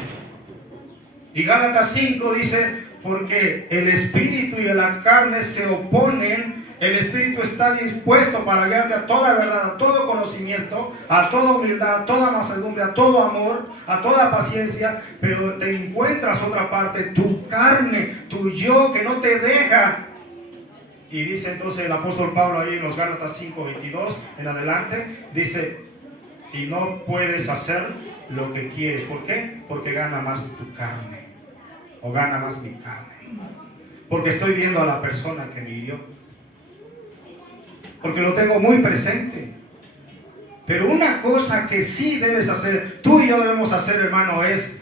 Y Gálatas 5 dice, porque el Espíritu y la carne se oponen. El Espíritu está dispuesto para guiarte a toda verdad, a todo conocimiento, a toda humildad, a toda mansedumbre, a todo amor, a toda paciencia, pero te encuentras otra parte, tu carne, tu yo, que no te deja. Y dice entonces el apóstol Pablo ahí en los Gálatas 5:22 en adelante, dice, y no puedes hacer lo que quieres. ¿Por qué? Porque gana más tu carne, o gana más mi carne. Porque estoy viendo a la persona que me hirió, porque lo tengo muy presente. Pero una cosa que sí debes hacer, tú y yo debemos hacer, hermano, es,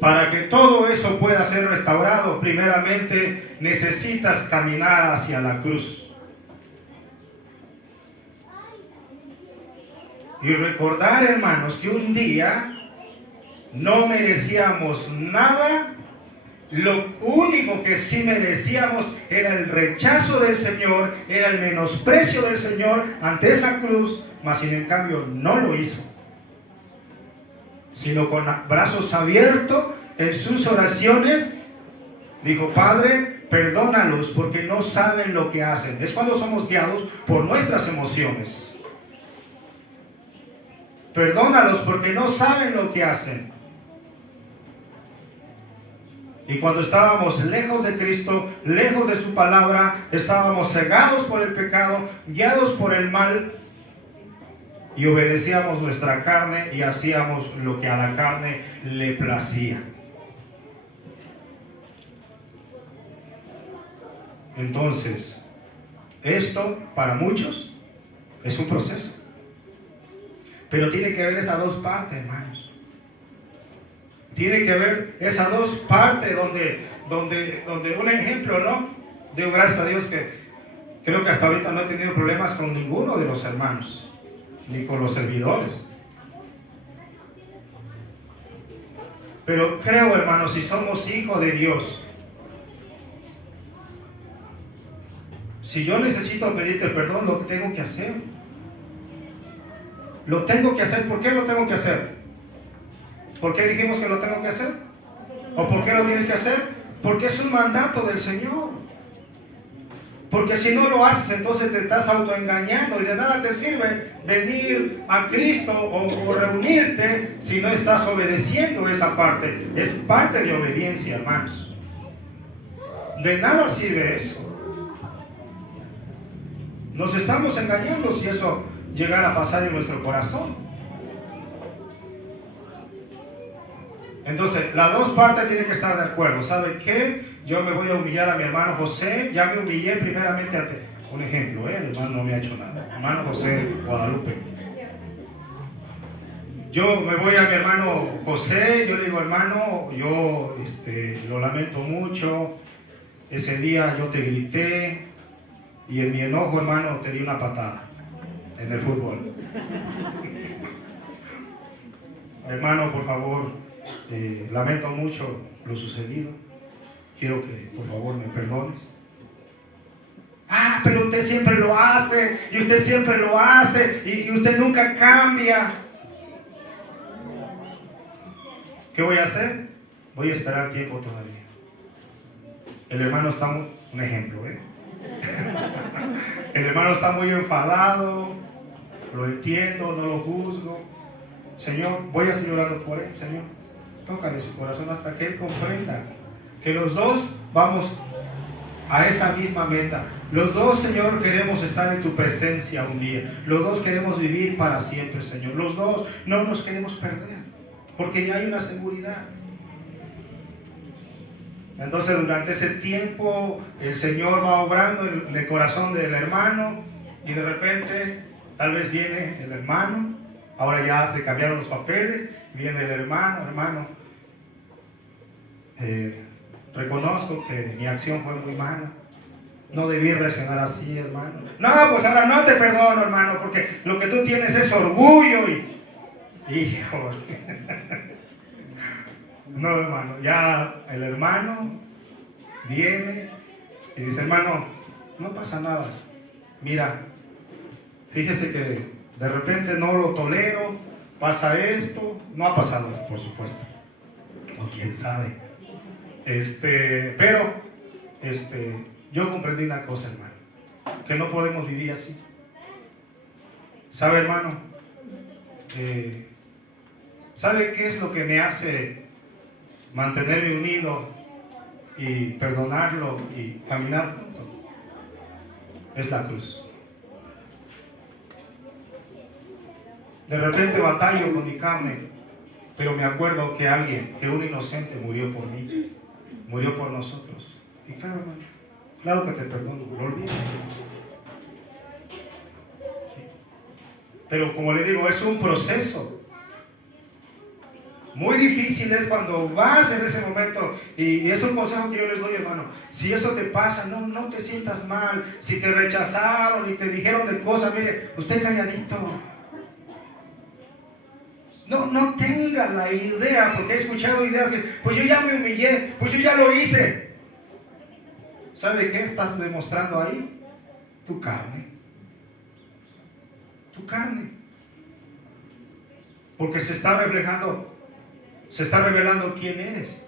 para que todo eso pueda ser restaurado, primeramente necesitas caminar hacia la cruz. Y recordar, hermanos, que un día no merecíamos nada. Lo único que sí merecíamos era el rechazo del Señor, era el menosprecio del Señor ante esa cruz, mas sin en cambio no lo hizo. sino con brazos abiertos en sus oraciones. Dijo: Padre, perdónalos porque no saben lo que hacen. Es cuando somos guiados por nuestras emociones. Perdónalos porque no saben lo que hacen. Y cuando estábamos lejos de Cristo, lejos de su palabra, estábamos cegados por el pecado, guiados por el mal, y obedecíamos nuestra carne y hacíamos lo que a la carne le placía. Entonces, esto para muchos es un proceso. Pero tiene que haber esas dos partes, hermanos. Tiene que haber esas dos partes donde un ejemplo, ¿no? Digo, gracias a Dios que creo que hasta ahorita no he tenido problemas con ninguno de los hermanos, ni con los servidores. Pero creo, hermanos, si somos hijos de Dios, si yo necesito pedirte perdón, lo tengo que hacer. Lo tengo que hacer. ¿Por qué lo tengo que hacer? ¿Por qué dijimos que lo tengo que hacer? ¿O por qué lo tienes que hacer? Porque es un mandato del Señor. Porque si no lo haces, entonces te estás autoengañando y de nada te sirve venir a Cristo o reunirte si no estás obedeciendo esa parte. Es parte de obediencia, hermanos. De nada sirve eso. Nos estamos engañando si eso llegara a pasar en nuestro corazón. Entonces, las dos partes tienen que estar de acuerdo. ¿Sabe qué? Yo me voy a humillar a mi hermano José. Ya me humillé primeramente ante... Un ejemplo, el hermano no me ha hecho nada. Hermano José Guadalupe. Yo me voy a mi hermano José. Yo le digo: hermano, yo lo lamento mucho. Ese día yo te grité. Y en mi enojo, hermano, te di una patada en el fútbol. Hermano, por favor, lamento mucho lo sucedido. Quiero que, por favor, me perdones. Ah, pero usted siempre lo hace, y usted siempre lo hace, y usted nunca cambia. ¿Qué voy a hacer? Voy a esperar tiempo todavía. El hermano está un ejemplo, El hermano está muy enfadado, lo entiendo, no lo juzgo. Señor, voy a seguir orando por él, Señor. Tócale su corazón hasta que él comprenda que los dos vamos a esa misma meta. Los dos, Señor, queremos estar en tu presencia un día. Los dos queremos vivir para siempre, Señor. Los dos no nos queremos perder, porque ya hay una seguridad. Entonces, durante ese tiempo, el Señor va obrando en el corazón del hermano, y de repente, tal vez viene el hermano. Ahora ya se cambiaron los papeles. Viene el hermano, reconozco que mi acción fue muy mala. No debí reaccionar así, hermano. No, pues ahora no te perdono, hermano, porque lo que tú tienes es orgullo y... Hijo. No, hermano, ya el hermano viene y dice: hermano, no pasa nada. Mira, fíjese que de repente no lo tolero, pasa esto. No ha pasado, por supuesto, o quién sabe. Pero yo comprendí una cosa, hermano, que no podemos vivir así. ¿Sabe, hermano? ¿Sabe qué es lo que me hace mantenerme unido y perdonarlo y caminar juntos? Es la cruz. De repente batallo con mi carne, pero me acuerdo que un inocente murió por mí, murió por nosotros. Y claro, hermano, claro que te perdono, lo olvido. Sí. Pero como le digo, es un proceso. Muy difícil es cuando vas en ese momento, y es un consejo que yo les doy, hermano. Si eso te pasa, no te sientas mal. Si te rechazaron y te dijeron de cosas, mire, usted calladito. No tenga la idea, porque he escuchado ideas que, pues yo ya me humillé, pues yo ya lo hice. ¿Sabe qué estás demostrando ahí? Tu carne. Tu carne. Porque se está reflejando Se está revelando quién eres.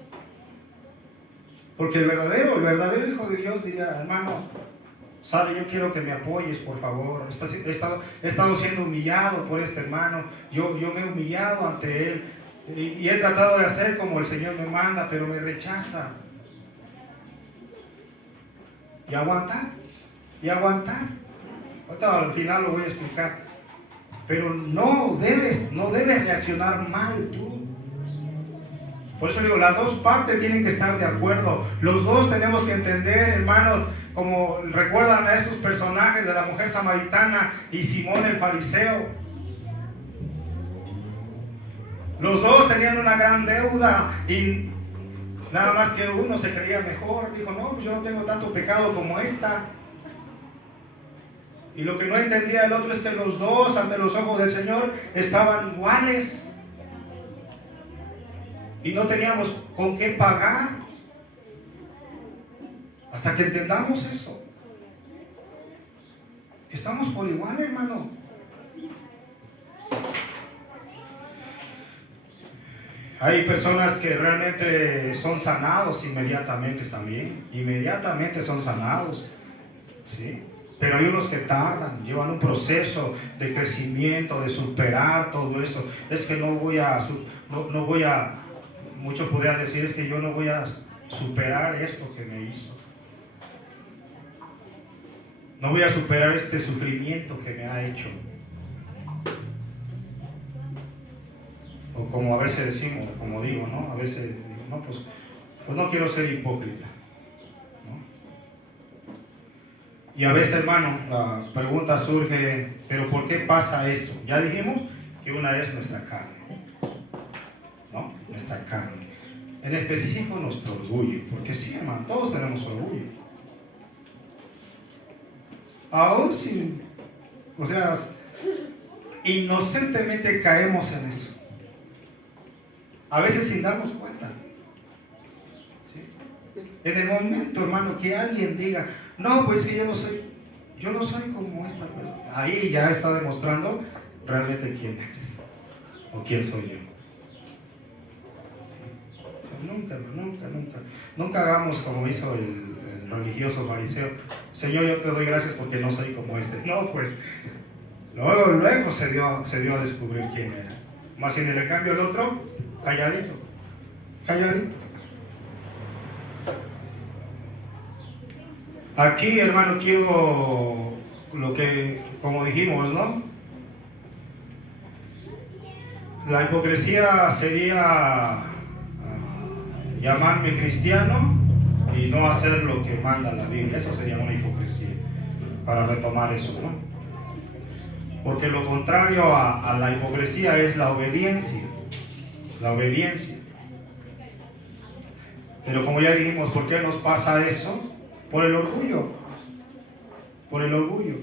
Porque el verdadero Hijo de Dios diría, hermano, sabe, yo quiero que me apoyes, por favor. He estado siendo humillado por este hermano. Yo me he humillado ante él. Y he tratado de hacer como el Señor me manda, pero me rechaza. Y aguantar. Ahorita al final lo voy a explicar. Pero no debes reaccionar mal tú. Por eso digo, las dos partes tienen que estar de acuerdo. Los dos tenemos que entender, hermanos, como recuerdan a estos personajes de la mujer samaritana y Simón el fariseo. Los dos tenían una gran deuda y nada más que uno se creía mejor. Dijo, no, pues yo no tengo tanto pecado como esta. Y lo que no entendía el otro es que los dos ante los ojos del Señor estaban iguales. Y no teníamos con qué pagar. Hasta que entendamos eso. Estamos por igual, hermano. Hay personas que realmente son sanados inmediatamente también. Inmediatamente son sanados. ¿Sí? Pero hay unos que tardan, llevan un proceso de crecimiento, de superar todo eso. Es que no voy a, muchos podrían decir, es que yo no voy a superar esto que me hizo. No voy a superar este sufrimiento que me ha hecho. O como a veces decimos, como digo, ¿no? A veces digo, no, pues no quiero ser hipócrita. Y a veces, hermano, la pregunta surge, ¿pero por qué pasa eso? Ya dijimos que una es nuestra carne, ¿no? Nuestra carne. En específico nuestro orgullo, porque sí, hermano, todos tenemos orgullo. Aún si, o sea, inocentemente caemos en eso. A veces sin darnos cuenta. ¿Sí? En el momento, hermano, que alguien diga, no, pues que yo no soy como esta persona. Ahí ya está demostrando realmente quién eres o quién soy yo. Nunca hagamos como hizo el religioso fariseo. Señor, yo te doy gracias porque no soy como este. No, pues luego se dio a descubrir quién era. Más si en el cambio el otro, calladito. Aquí, hermano, quiero lo que, como dijimos, ¿no? La hipocresía sería llamarme cristiano y no hacer lo que manda la Biblia. Eso sería una hipocresía, para retomar eso, ¿no? Porque lo contrario a la hipocresía es la obediencia. La obediencia. Pero como ya dijimos, ¿por qué nos pasa eso? Por el orgullo. Por el orgullo.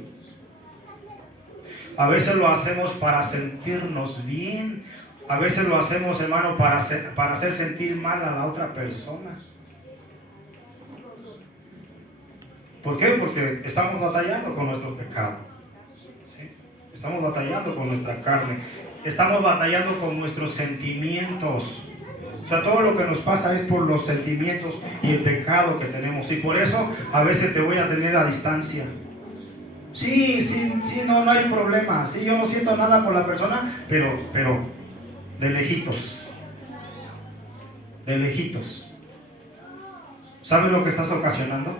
A veces lo hacemos para sentirnos bien. A veces lo hacemos, hermano, para hacer sentir mal a la otra persona. ¿Por qué? Porque estamos batallando con nuestro pecado. ¿Sí? Estamos batallando con nuestra carne. Estamos batallando con nuestros sentimientos. O sea, todo lo que nos pasa es por los sentimientos y el pecado que tenemos. Y por eso a veces te voy a tener a distancia. Sí, no hay problema. Sí, yo no siento nada por la persona, pero de lejitos. De lejitos. ¿Sabes lo que estás ocasionando,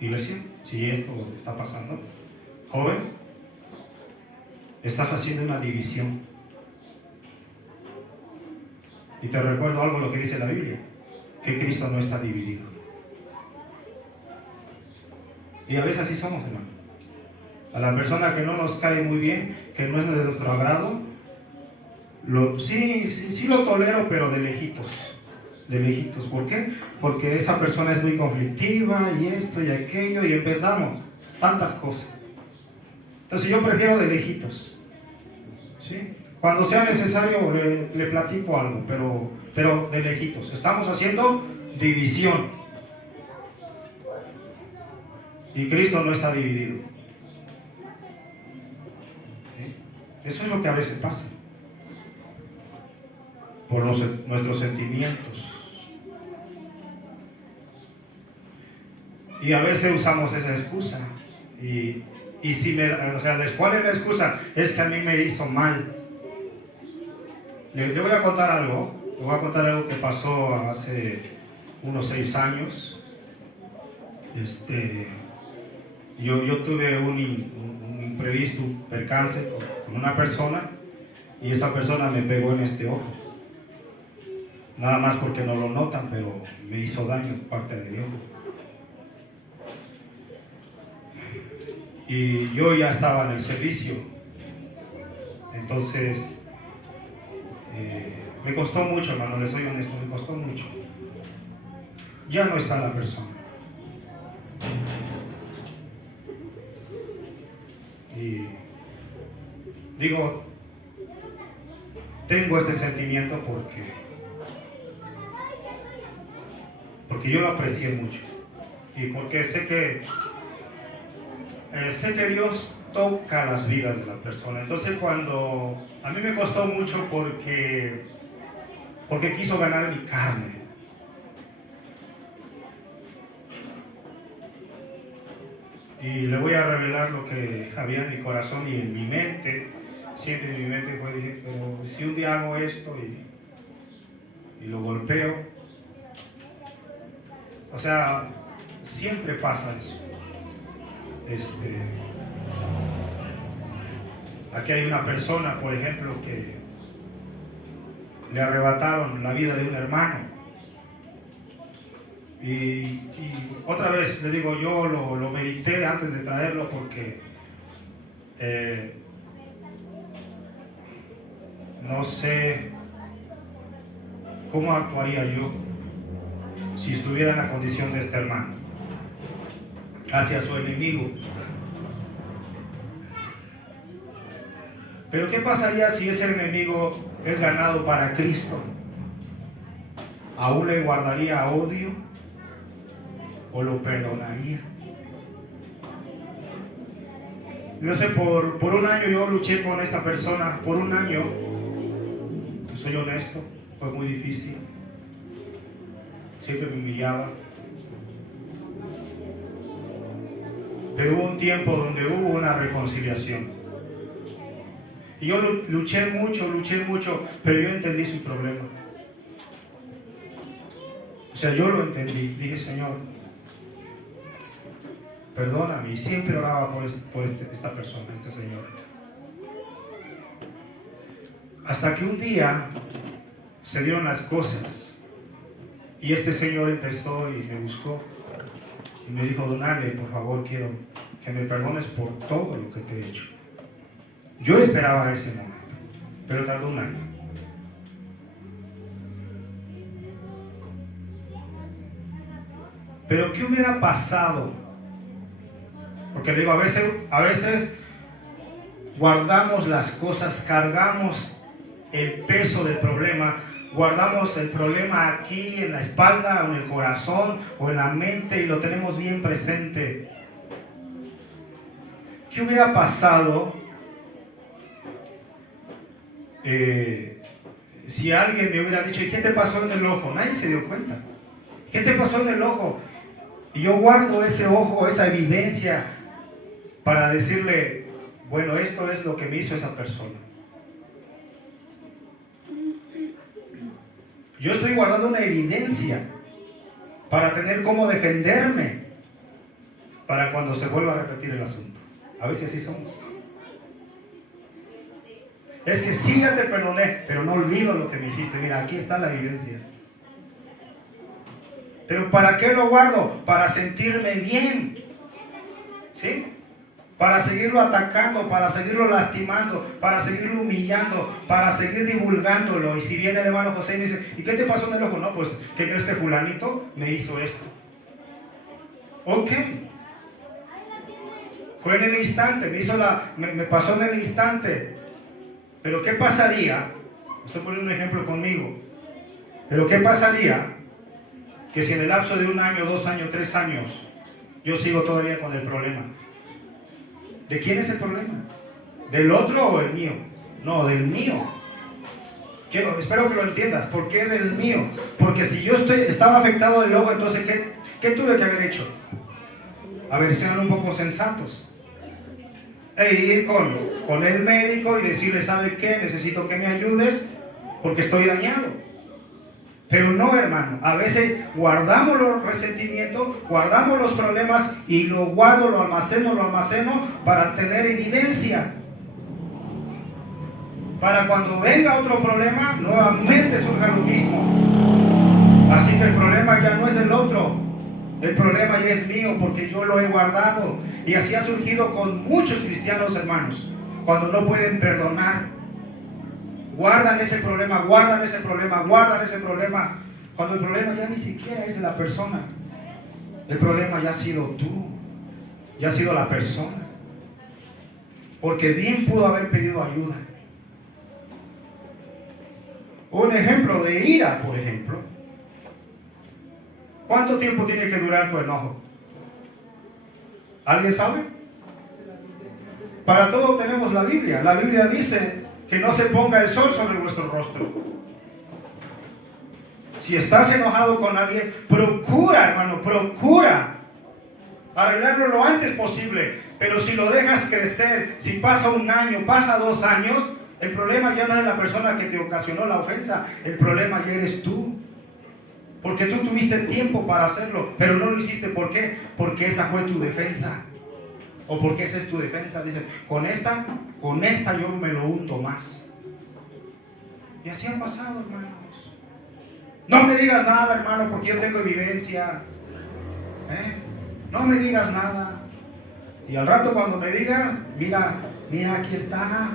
iglesia? Si esto está pasando. Joven, estás haciendo una división. Y te recuerdo algo lo que dice la Biblia, que Cristo no está dividido. Y a veces así somos, hermano. A la persona que no nos cae muy bien, que no es de nuestro agrado, sí lo tolero, pero de lejitos. De lejitos. ¿Por qué? Porque esa persona es muy conflictiva y esto y aquello y empezamos tantas cosas. Entonces yo prefiero de lejitos. ¿Sí? Cuando sea necesario le platico algo, pero de lejitos. Estamos haciendo división. Y Cristo no está dividido. ¿Sí? Eso es lo que a veces pasa. por nuestros sentimientos. Y a veces usamos esa excusa. Y si ¿cuál es la excusa? Es que a mí me hizo mal. Le voy a contar algo. Le voy a contar algo que pasó hace unos 6 años. Yo tuve un imprevisto percance con una persona y esa persona me pegó en este ojo. Nada más porque no lo notan, pero me hizo daño parte de mi ojo. Y yo ya estaba en el servicio. Entonces, me costó mucho, hermano, les soy honesto, me costó mucho. Ya no está la persona. Y digo, tengo este sentimiento porque yo lo aprecié mucho y porque sé que Dios toca las vidas de la persona. Entonces cuando a mí me costó mucho porque quiso ganar mi carne. Y le voy a revelar lo que había en mi corazón y en mi mente. Siempre en mi mente fue, dije, pero si un día hago esto y lo golpeo, o sea, siempre pasa eso. Aquí hay una persona, por ejemplo, que le arrebataron la vida de un hermano. Y otra vez le digo, yo lo medité antes de traerlo porque no sé cómo actuaría yo si estuviera en la condición de este hermano hacia su enemigo. Pero ¿qué pasaría si ese enemigo es ganado para Cristo? ¿Aún le guardaría odio o lo perdonaría? No sé, por un año yo luché con esta persona, por un año, soy honesto, fue muy difícil, siempre me humillaba. Pero hubo un tiempo donde hubo una reconciliación. Y yo luché mucho, pero yo entendí su problema. O sea, yo lo entendí. Dije, Señor, perdóname. Y siempre oraba por esta persona, este señor. Hasta que un día se dieron las cosas. Y este señor empezó y me buscó. Y me dijo, Don Ale, por favor, quiero que me perdones por todo lo que te he hecho. Yo esperaba ese momento, pero tardó un año. Pero ¿qué hubiera pasado? Porque digo, a veces guardamos las cosas, cargamos el peso del problema, guardamos el problema aquí en la espalda o en el corazón o en la mente y lo tenemos bien presente. ¿Qué hubiera pasado si alguien me hubiera dicho, ¿y qué te pasó en el ojo? Nadie se dio cuenta. ¿Qué te pasó en el ojo? Y yo guardo ese ojo, esa evidencia para decirle, bueno, esto es lo que me hizo esa persona. Yo estoy guardando una evidencia para tener cómo defenderme para cuando se vuelva a repetir el asunto. A veces así somos. Es que sí, ya te perdoné, pero no olvido lo que me hiciste. Mira, aquí está la evidencia. Pero ¿para qué lo guardo? Para sentirme bien. ¿Sí? Para seguirlo atacando, para seguirlo lastimando, para seguirlo humillando, para seguir divulgándolo. Y si viene el hermano José y me dice, ¿y qué te pasó en el ojo? No, pues, ¿qué crees que fulanito me hizo esto? Ok. Fue en el instante, me pasó en el instante. Pero ¿qué pasaría? Estoy poniendo un ejemplo conmigo. Pero ¿qué pasaría que si en el lapso de 1 año, 2 años, 3 años yo sigo todavía con el problema? ¿De quién es el problema? ¿Del otro o el mío? No, del mío. Espero que lo entiendas. ¿Por qué del mío? Porque si yo estaba afectado del ojo, entonces ¿qué tuve que haber hecho? A ver, sean un poco sensatos. E ir con el médico y decirle, ¿sabe qué? Necesito que me ayudes porque estoy dañado. Pero no, hermano, a veces guardamos los resentimientos, guardamos los problemas y lo guardo, lo almaceno para tener evidencia. Para cuando venga otro problema, nuevamente surja lo mismo. Así que el problema ya no es del otro, el problema ya es mío porque yo lo he guardado. Y así ha surgido con muchos cristianos, hermanos, cuando no pueden perdonar. Guardan ese problema, guardan ese problema, guardan ese problema. Cuando el problema ya ni siquiera es de la persona. El problema ya ha sido tú, ya ha sido la persona. Porque bien pudo haber pedido ayuda. Un ejemplo de ira, por ejemplo. ¿Cuánto tiempo tiene que durar tu enojo? ¿Alguien sabe? Para todo tenemos la Biblia. La Biblia dice que no se ponga el sol sobre vuestro rostro. Si estás enojado con alguien, procura, hermano, procura arreglarlo lo antes posible. Pero si lo dejas crecer, si pasa un año, pasa 2 años, el problema ya no es la persona que te ocasionó la ofensa, el problema ya eres tú. Porque tú tuviste tiempo para hacerlo, pero no lo hiciste. ¿Por qué? Porque esa fue tu defensa. O porque esa es tu defensa. Dice, con esta yo me lo unto más. Y así ha pasado, hermanos. No me digas nada, hermano, porque yo tengo evidencia. No me digas nada. Y al rato cuando me diga, mira, aquí está.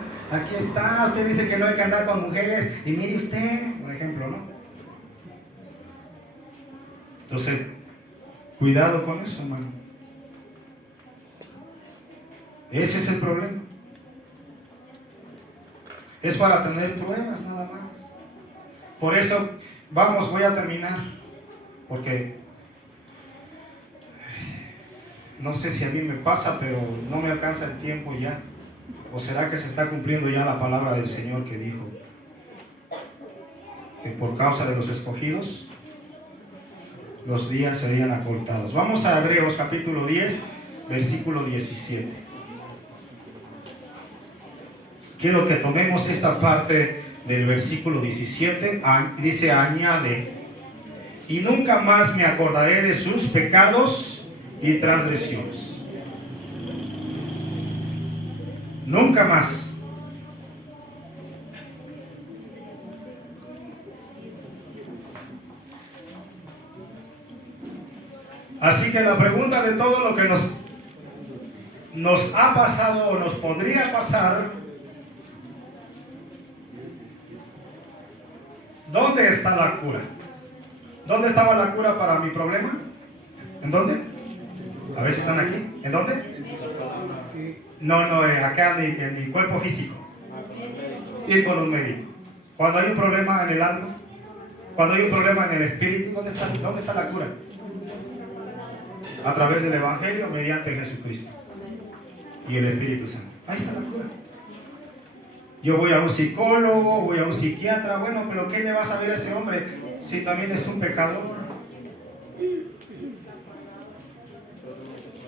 Usted dice que no hay que andar con mujeres. Y mire usted, por ejemplo, ¿no? Entonces, cuidado con eso, hermano. Ese es el problema. Es para tener pruebas nada más. Por eso, voy a terminar. Porque no sé si a mí me pasa, pero no me alcanza el tiempo ya. ¿O será que se está cumpliendo ya la palabra del Señor que dijo que por causa de los escogidos los días serían acortados? Vamos a Hebreos capítulo 10, versículo 17. Quiero que tomemos esta parte del versículo 17. Dice, añade, y nunca más me acordaré de sus pecados y transgresiones. Nunca más. Así que la pregunta de todo lo que nos ha pasado o nos podría pasar, ¿dónde está la cura? ¿Dónde estaba la cura para mi problema? ¿En dónde? A ver si están aquí. ¿En dónde? No, acá en mi cuerpo físico. Ir con un médico. Cuando hay un problema en el alma, cuando hay un problema en el espíritu, ¿dónde está la cura? A través del Evangelio, mediante Jesucristo y el Espíritu Santo. Ahí está la cura. Yo voy a un psicólogo, voy a un psiquiatra. Bueno, pero ¿qué le va a saber a ese hombre si también es un pecador?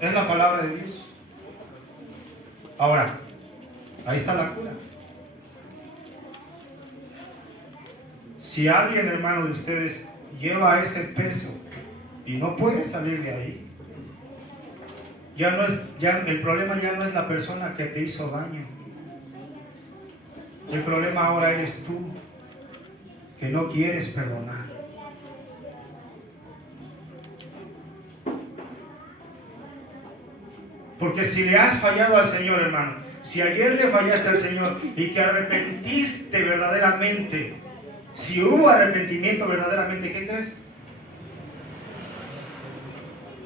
Es la palabra de Dios. Ahora, ahí está la cura. Si alguien, hermano de ustedes, lleva ese peso y no puede salir de ahí, el problema ya no es la persona que te hizo daño. El problema ahora eres tú, que no quieres perdonar. Porque si le has fallado al Señor, hermano, si ayer le fallaste al Señor y te arrepentiste verdaderamente, si hubo arrepentimiento verdaderamente, ¿qué crees?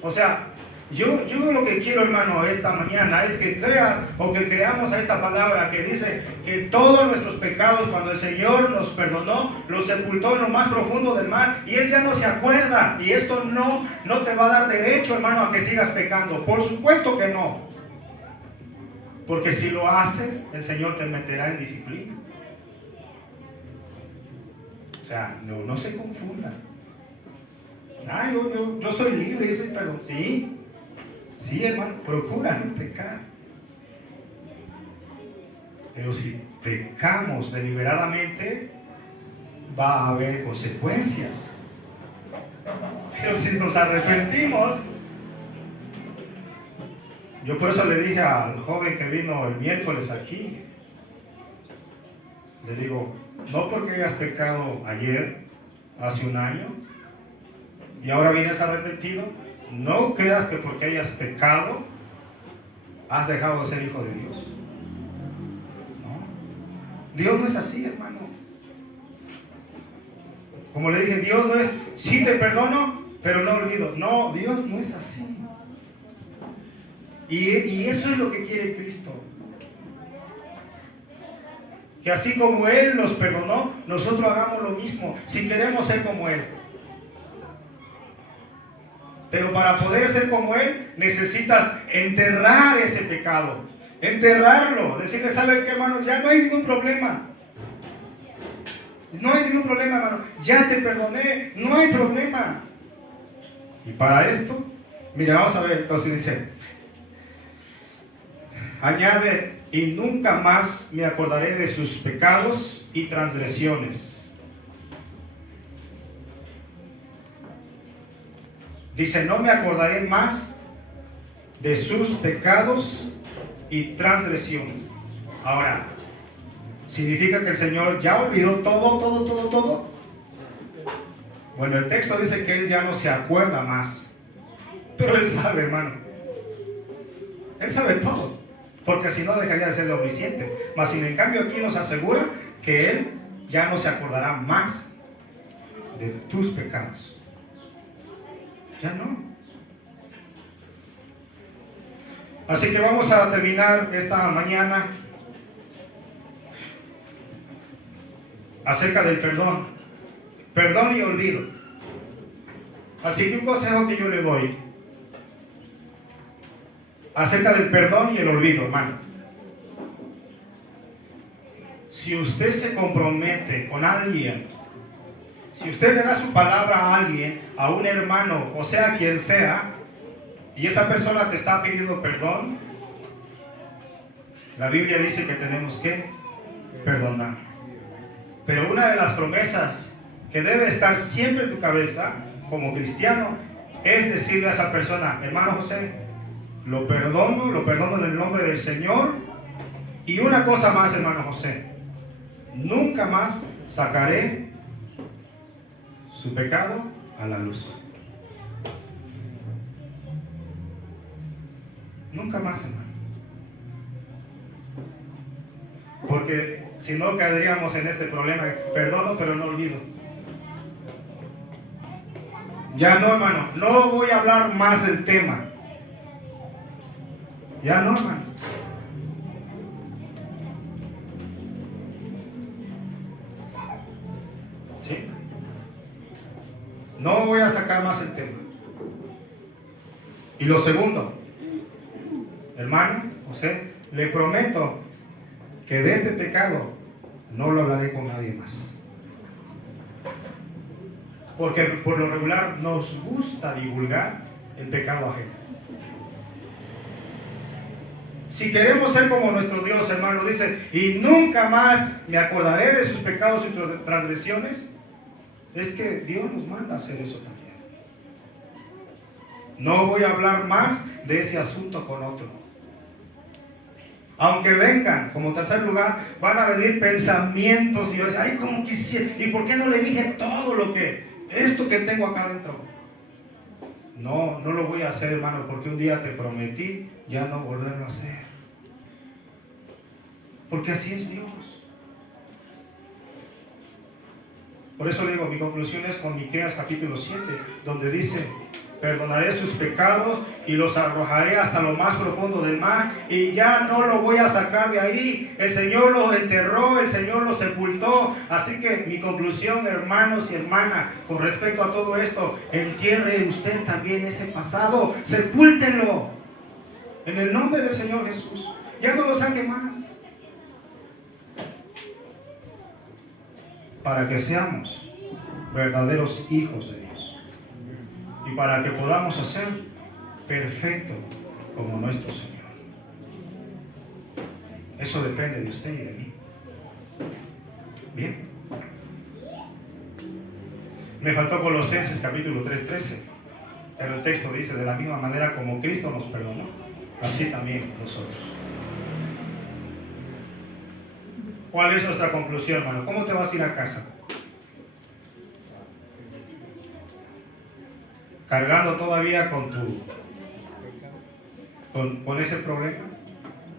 O sea, yo lo que quiero, hermano, esta mañana es que creas o que creamos a esta palabra que dice que todos nuestros pecados, cuando el Señor nos perdonó, los sepultó en lo más profundo del mar y Él ya no se acuerda. Y esto no te va a dar derecho, hermano, a que sigas pecando. Por supuesto que no. Porque si lo haces, el Señor te meterá en disciplina. sea, no se confundan. Yo soy libre, yo soy perdón. Sí, hermano, procura no pecar. Pero si pecamos deliberadamente, va a haber consecuencias. Pero si nos arrepentimos, yo por eso le dije al joven que vino el miércoles aquí, le digo, no porque hayas pecado ayer, hace un año, y ahora vienes arrepentido, no creas que porque hayas pecado, has dejado de ser hijo de Dios. No. Dios no es así, hermano. Como le dije, Dios no es, sí te perdono, pero no olvido. No, Dios no es así. Y eso es lo que quiere Cristo. Que así como Él nos perdonó, nosotros hagamos lo mismo, si queremos ser como Él. Pero para poder ser como Él, necesitas enterrar ese pecado. Enterrarlo. Decirle, ¿sabe qué, hermano? Ya no hay ningún problema. No hay ningún problema, hermano. Ya te perdoné. No hay problema. Y para esto, mira, vamos a ver. Entonces dice, añade, y nunca más me acordaré de sus pecados y transgresiones. Dice, no me acordaré más de sus pecados y transgresiones. Ahora, ¿significa que el Señor ya olvidó todo? Bueno, el texto dice que Él ya no se acuerda más. Pero Él sabe, hermano. Él sabe todo. Porque si no, dejaría de ser omnisciente. Mas, sin en cambio, aquí nos asegura que Él ya no se acordará más de tus pecados. Ya no. Así que vamos a terminar esta mañana acerca del perdón. Perdón y olvido. Así que un consejo que yo le doy acerca del perdón y el olvido, hermano. Si usted se compromete con alguien, si usted le da su palabra a alguien, a un hermano, o sea quien sea, y esa persona te está pidiendo perdón, la Biblia dice que tenemos que perdonar. Pero una de las promesas que debe estar siempre en tu cabeza, como cristiano, es decirle a esa persona, hermano José, lo perdono en el nombre del Señor. Y una cosa más, hermano José, nunca más sacaré su pecado a la luz. Nunca más, hermano. Porque si no caeríamos en este problema, perdono pero no olvido. Ya no, hermano, no voy a hablar más del tema. Ya no, hermano. ¿Sí? No voy a sacar más el tema. Y lo segundo, hermano, José, le prometo que de este pecado no lo hablaré con nadie más. Porque por lo regular nos gusta divulgar el pecado ajeno. Si queremos ser como nuestro Dios, hermano, dice, y nunca más me acordaré de sus pecados y transgresiones, es que Dios nos manda a hacer eso también. No voy a hablar más de ese asunto con otro. Aunque vengan, como tercer lugar, van a venir pensamientos y yo decir, ay, como quisiera, ¿y por qué no le dije todo esto que tengo acá adentro? No lo voy a hacer, hermano, porque un día te prometí ya no volverlo a hacer. Porque así es Dios. Por eso le digo, mi conclusión es con Miqueas capítulo 7, donde dice, perdonaré sus pecados y los arrojaré hasta lo más profundo del mar y ya no lo voy a sacar de ahí. El Señor los enterró, el Señor los sepultó. Así que mi conclusión, hermanos y hermanas, con respecto a todo esto, entierre usted también ese pasado, sepúltenlo en el nombre del Señor Jesús. Ya no lo saque más. Para que seamos verdaderos hijos de Dios. Y para que podamos hacer perfecto como nuestro Señor. Eso depende de usted y de mí. Bien. Me faltó Colosenses capítulo 3:13. Pero el texto dice, de la misma manera como Cristo nos perdonó, así también nosotros. ¿Cuál es nuestra conclusión, hermano? ¿Cómo te vas a ir a casa? ¿Cargando todavía con ese problema?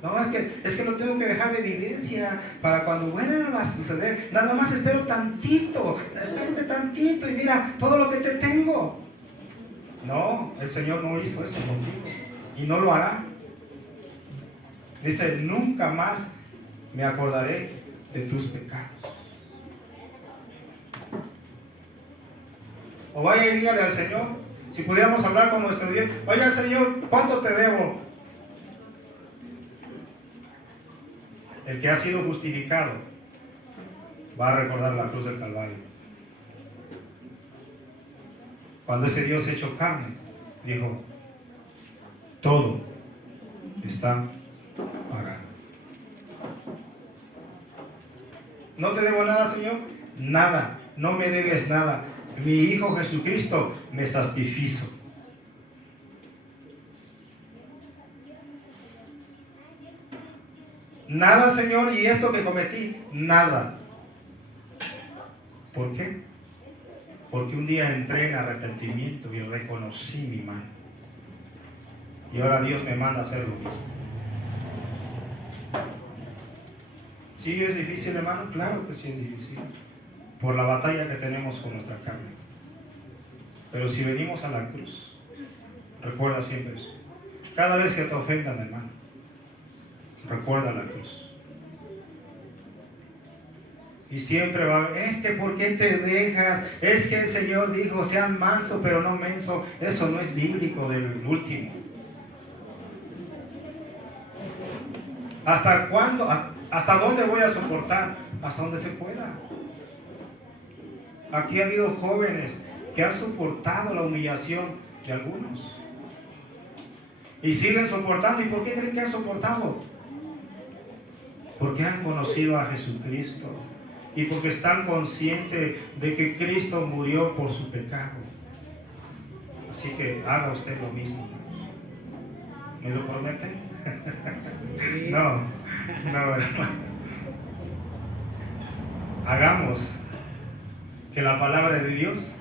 No, es que no tengo que dejar de la iglesia para cuando vuelva a suceder. Nada más espero tantito y mira todo lo que te tengo. No, el Señor no hizo eso contigo y no lo hará. Dice, nunca más me acordaré de tus pecados. O vaya y dígale al Señor, si pudiéramos hablar con nuestro Dios, oye Señor, ¿cuánto te debo? El que ha sido justificado va a recordar la cruz del Calvario. Cuando ese Dios hecho carne dijo, todo está pagado. ¿No te debo nada, Señor? Nada, no me debes nada. Mi Hijo Jesucristo me satisfizo. Nada, Señor, y esto que cometí, nada. ¿Por qué? Porque un día entré en arrepentimiento y reconocí mi mal. Y ahora Dios me manda a hacer lo mismo. ¿Sí es difícil, hermano? Claro que sí es difícil. Por la batalla que tenemos con nuestra carne. Pero si venimos a la cruz, recuerda siempre eso. Cada vez que te ofendan, hermano, recuerda la cruz. Y siempre va a haber, ¿por qué te dejas? Es que el Señor dijo, sean manso pero no menso. Eso no es bíblico del último. ¿Hasta cuándo? ¿Hasta dónde voy a soportar? Hasta donde se pueda. Aquí ha habido jóvenes que han soportado la humillación de algunos. Y siguen soportando. ¿Y por qué creen que han soportado? Porque han conocido a Jesucristo. Y porque están conscientes de que Cristo murió por su pecado. Así que haga usted lo mismo. ¿Me lo promete? No, hermano. Hagamos que la palabra de Dios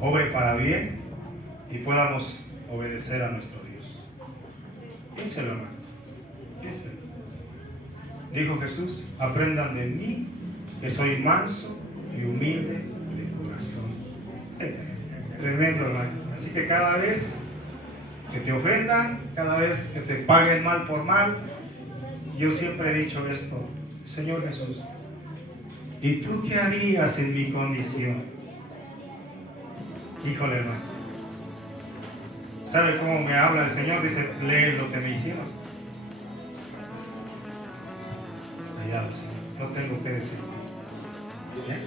obre para bien y podamos obedecer a nuestro Dios. Piénselo, hermano. Piénselo. Dijo Jesús, aprendan de mí, que soy manso y humilde de corazón. Tremendo, hermano. Así que cada vez que te ofendan, cada vez que te paguen mal por mal, yo siempre he dicho esto, Señor Jesús, ¿y tú qué harías en mi condición? Híjole, hermano. ¿Sabe cómo me habla el Señor? Dice, lee lo que me hicieron. No tengo que decir. ¿Bien?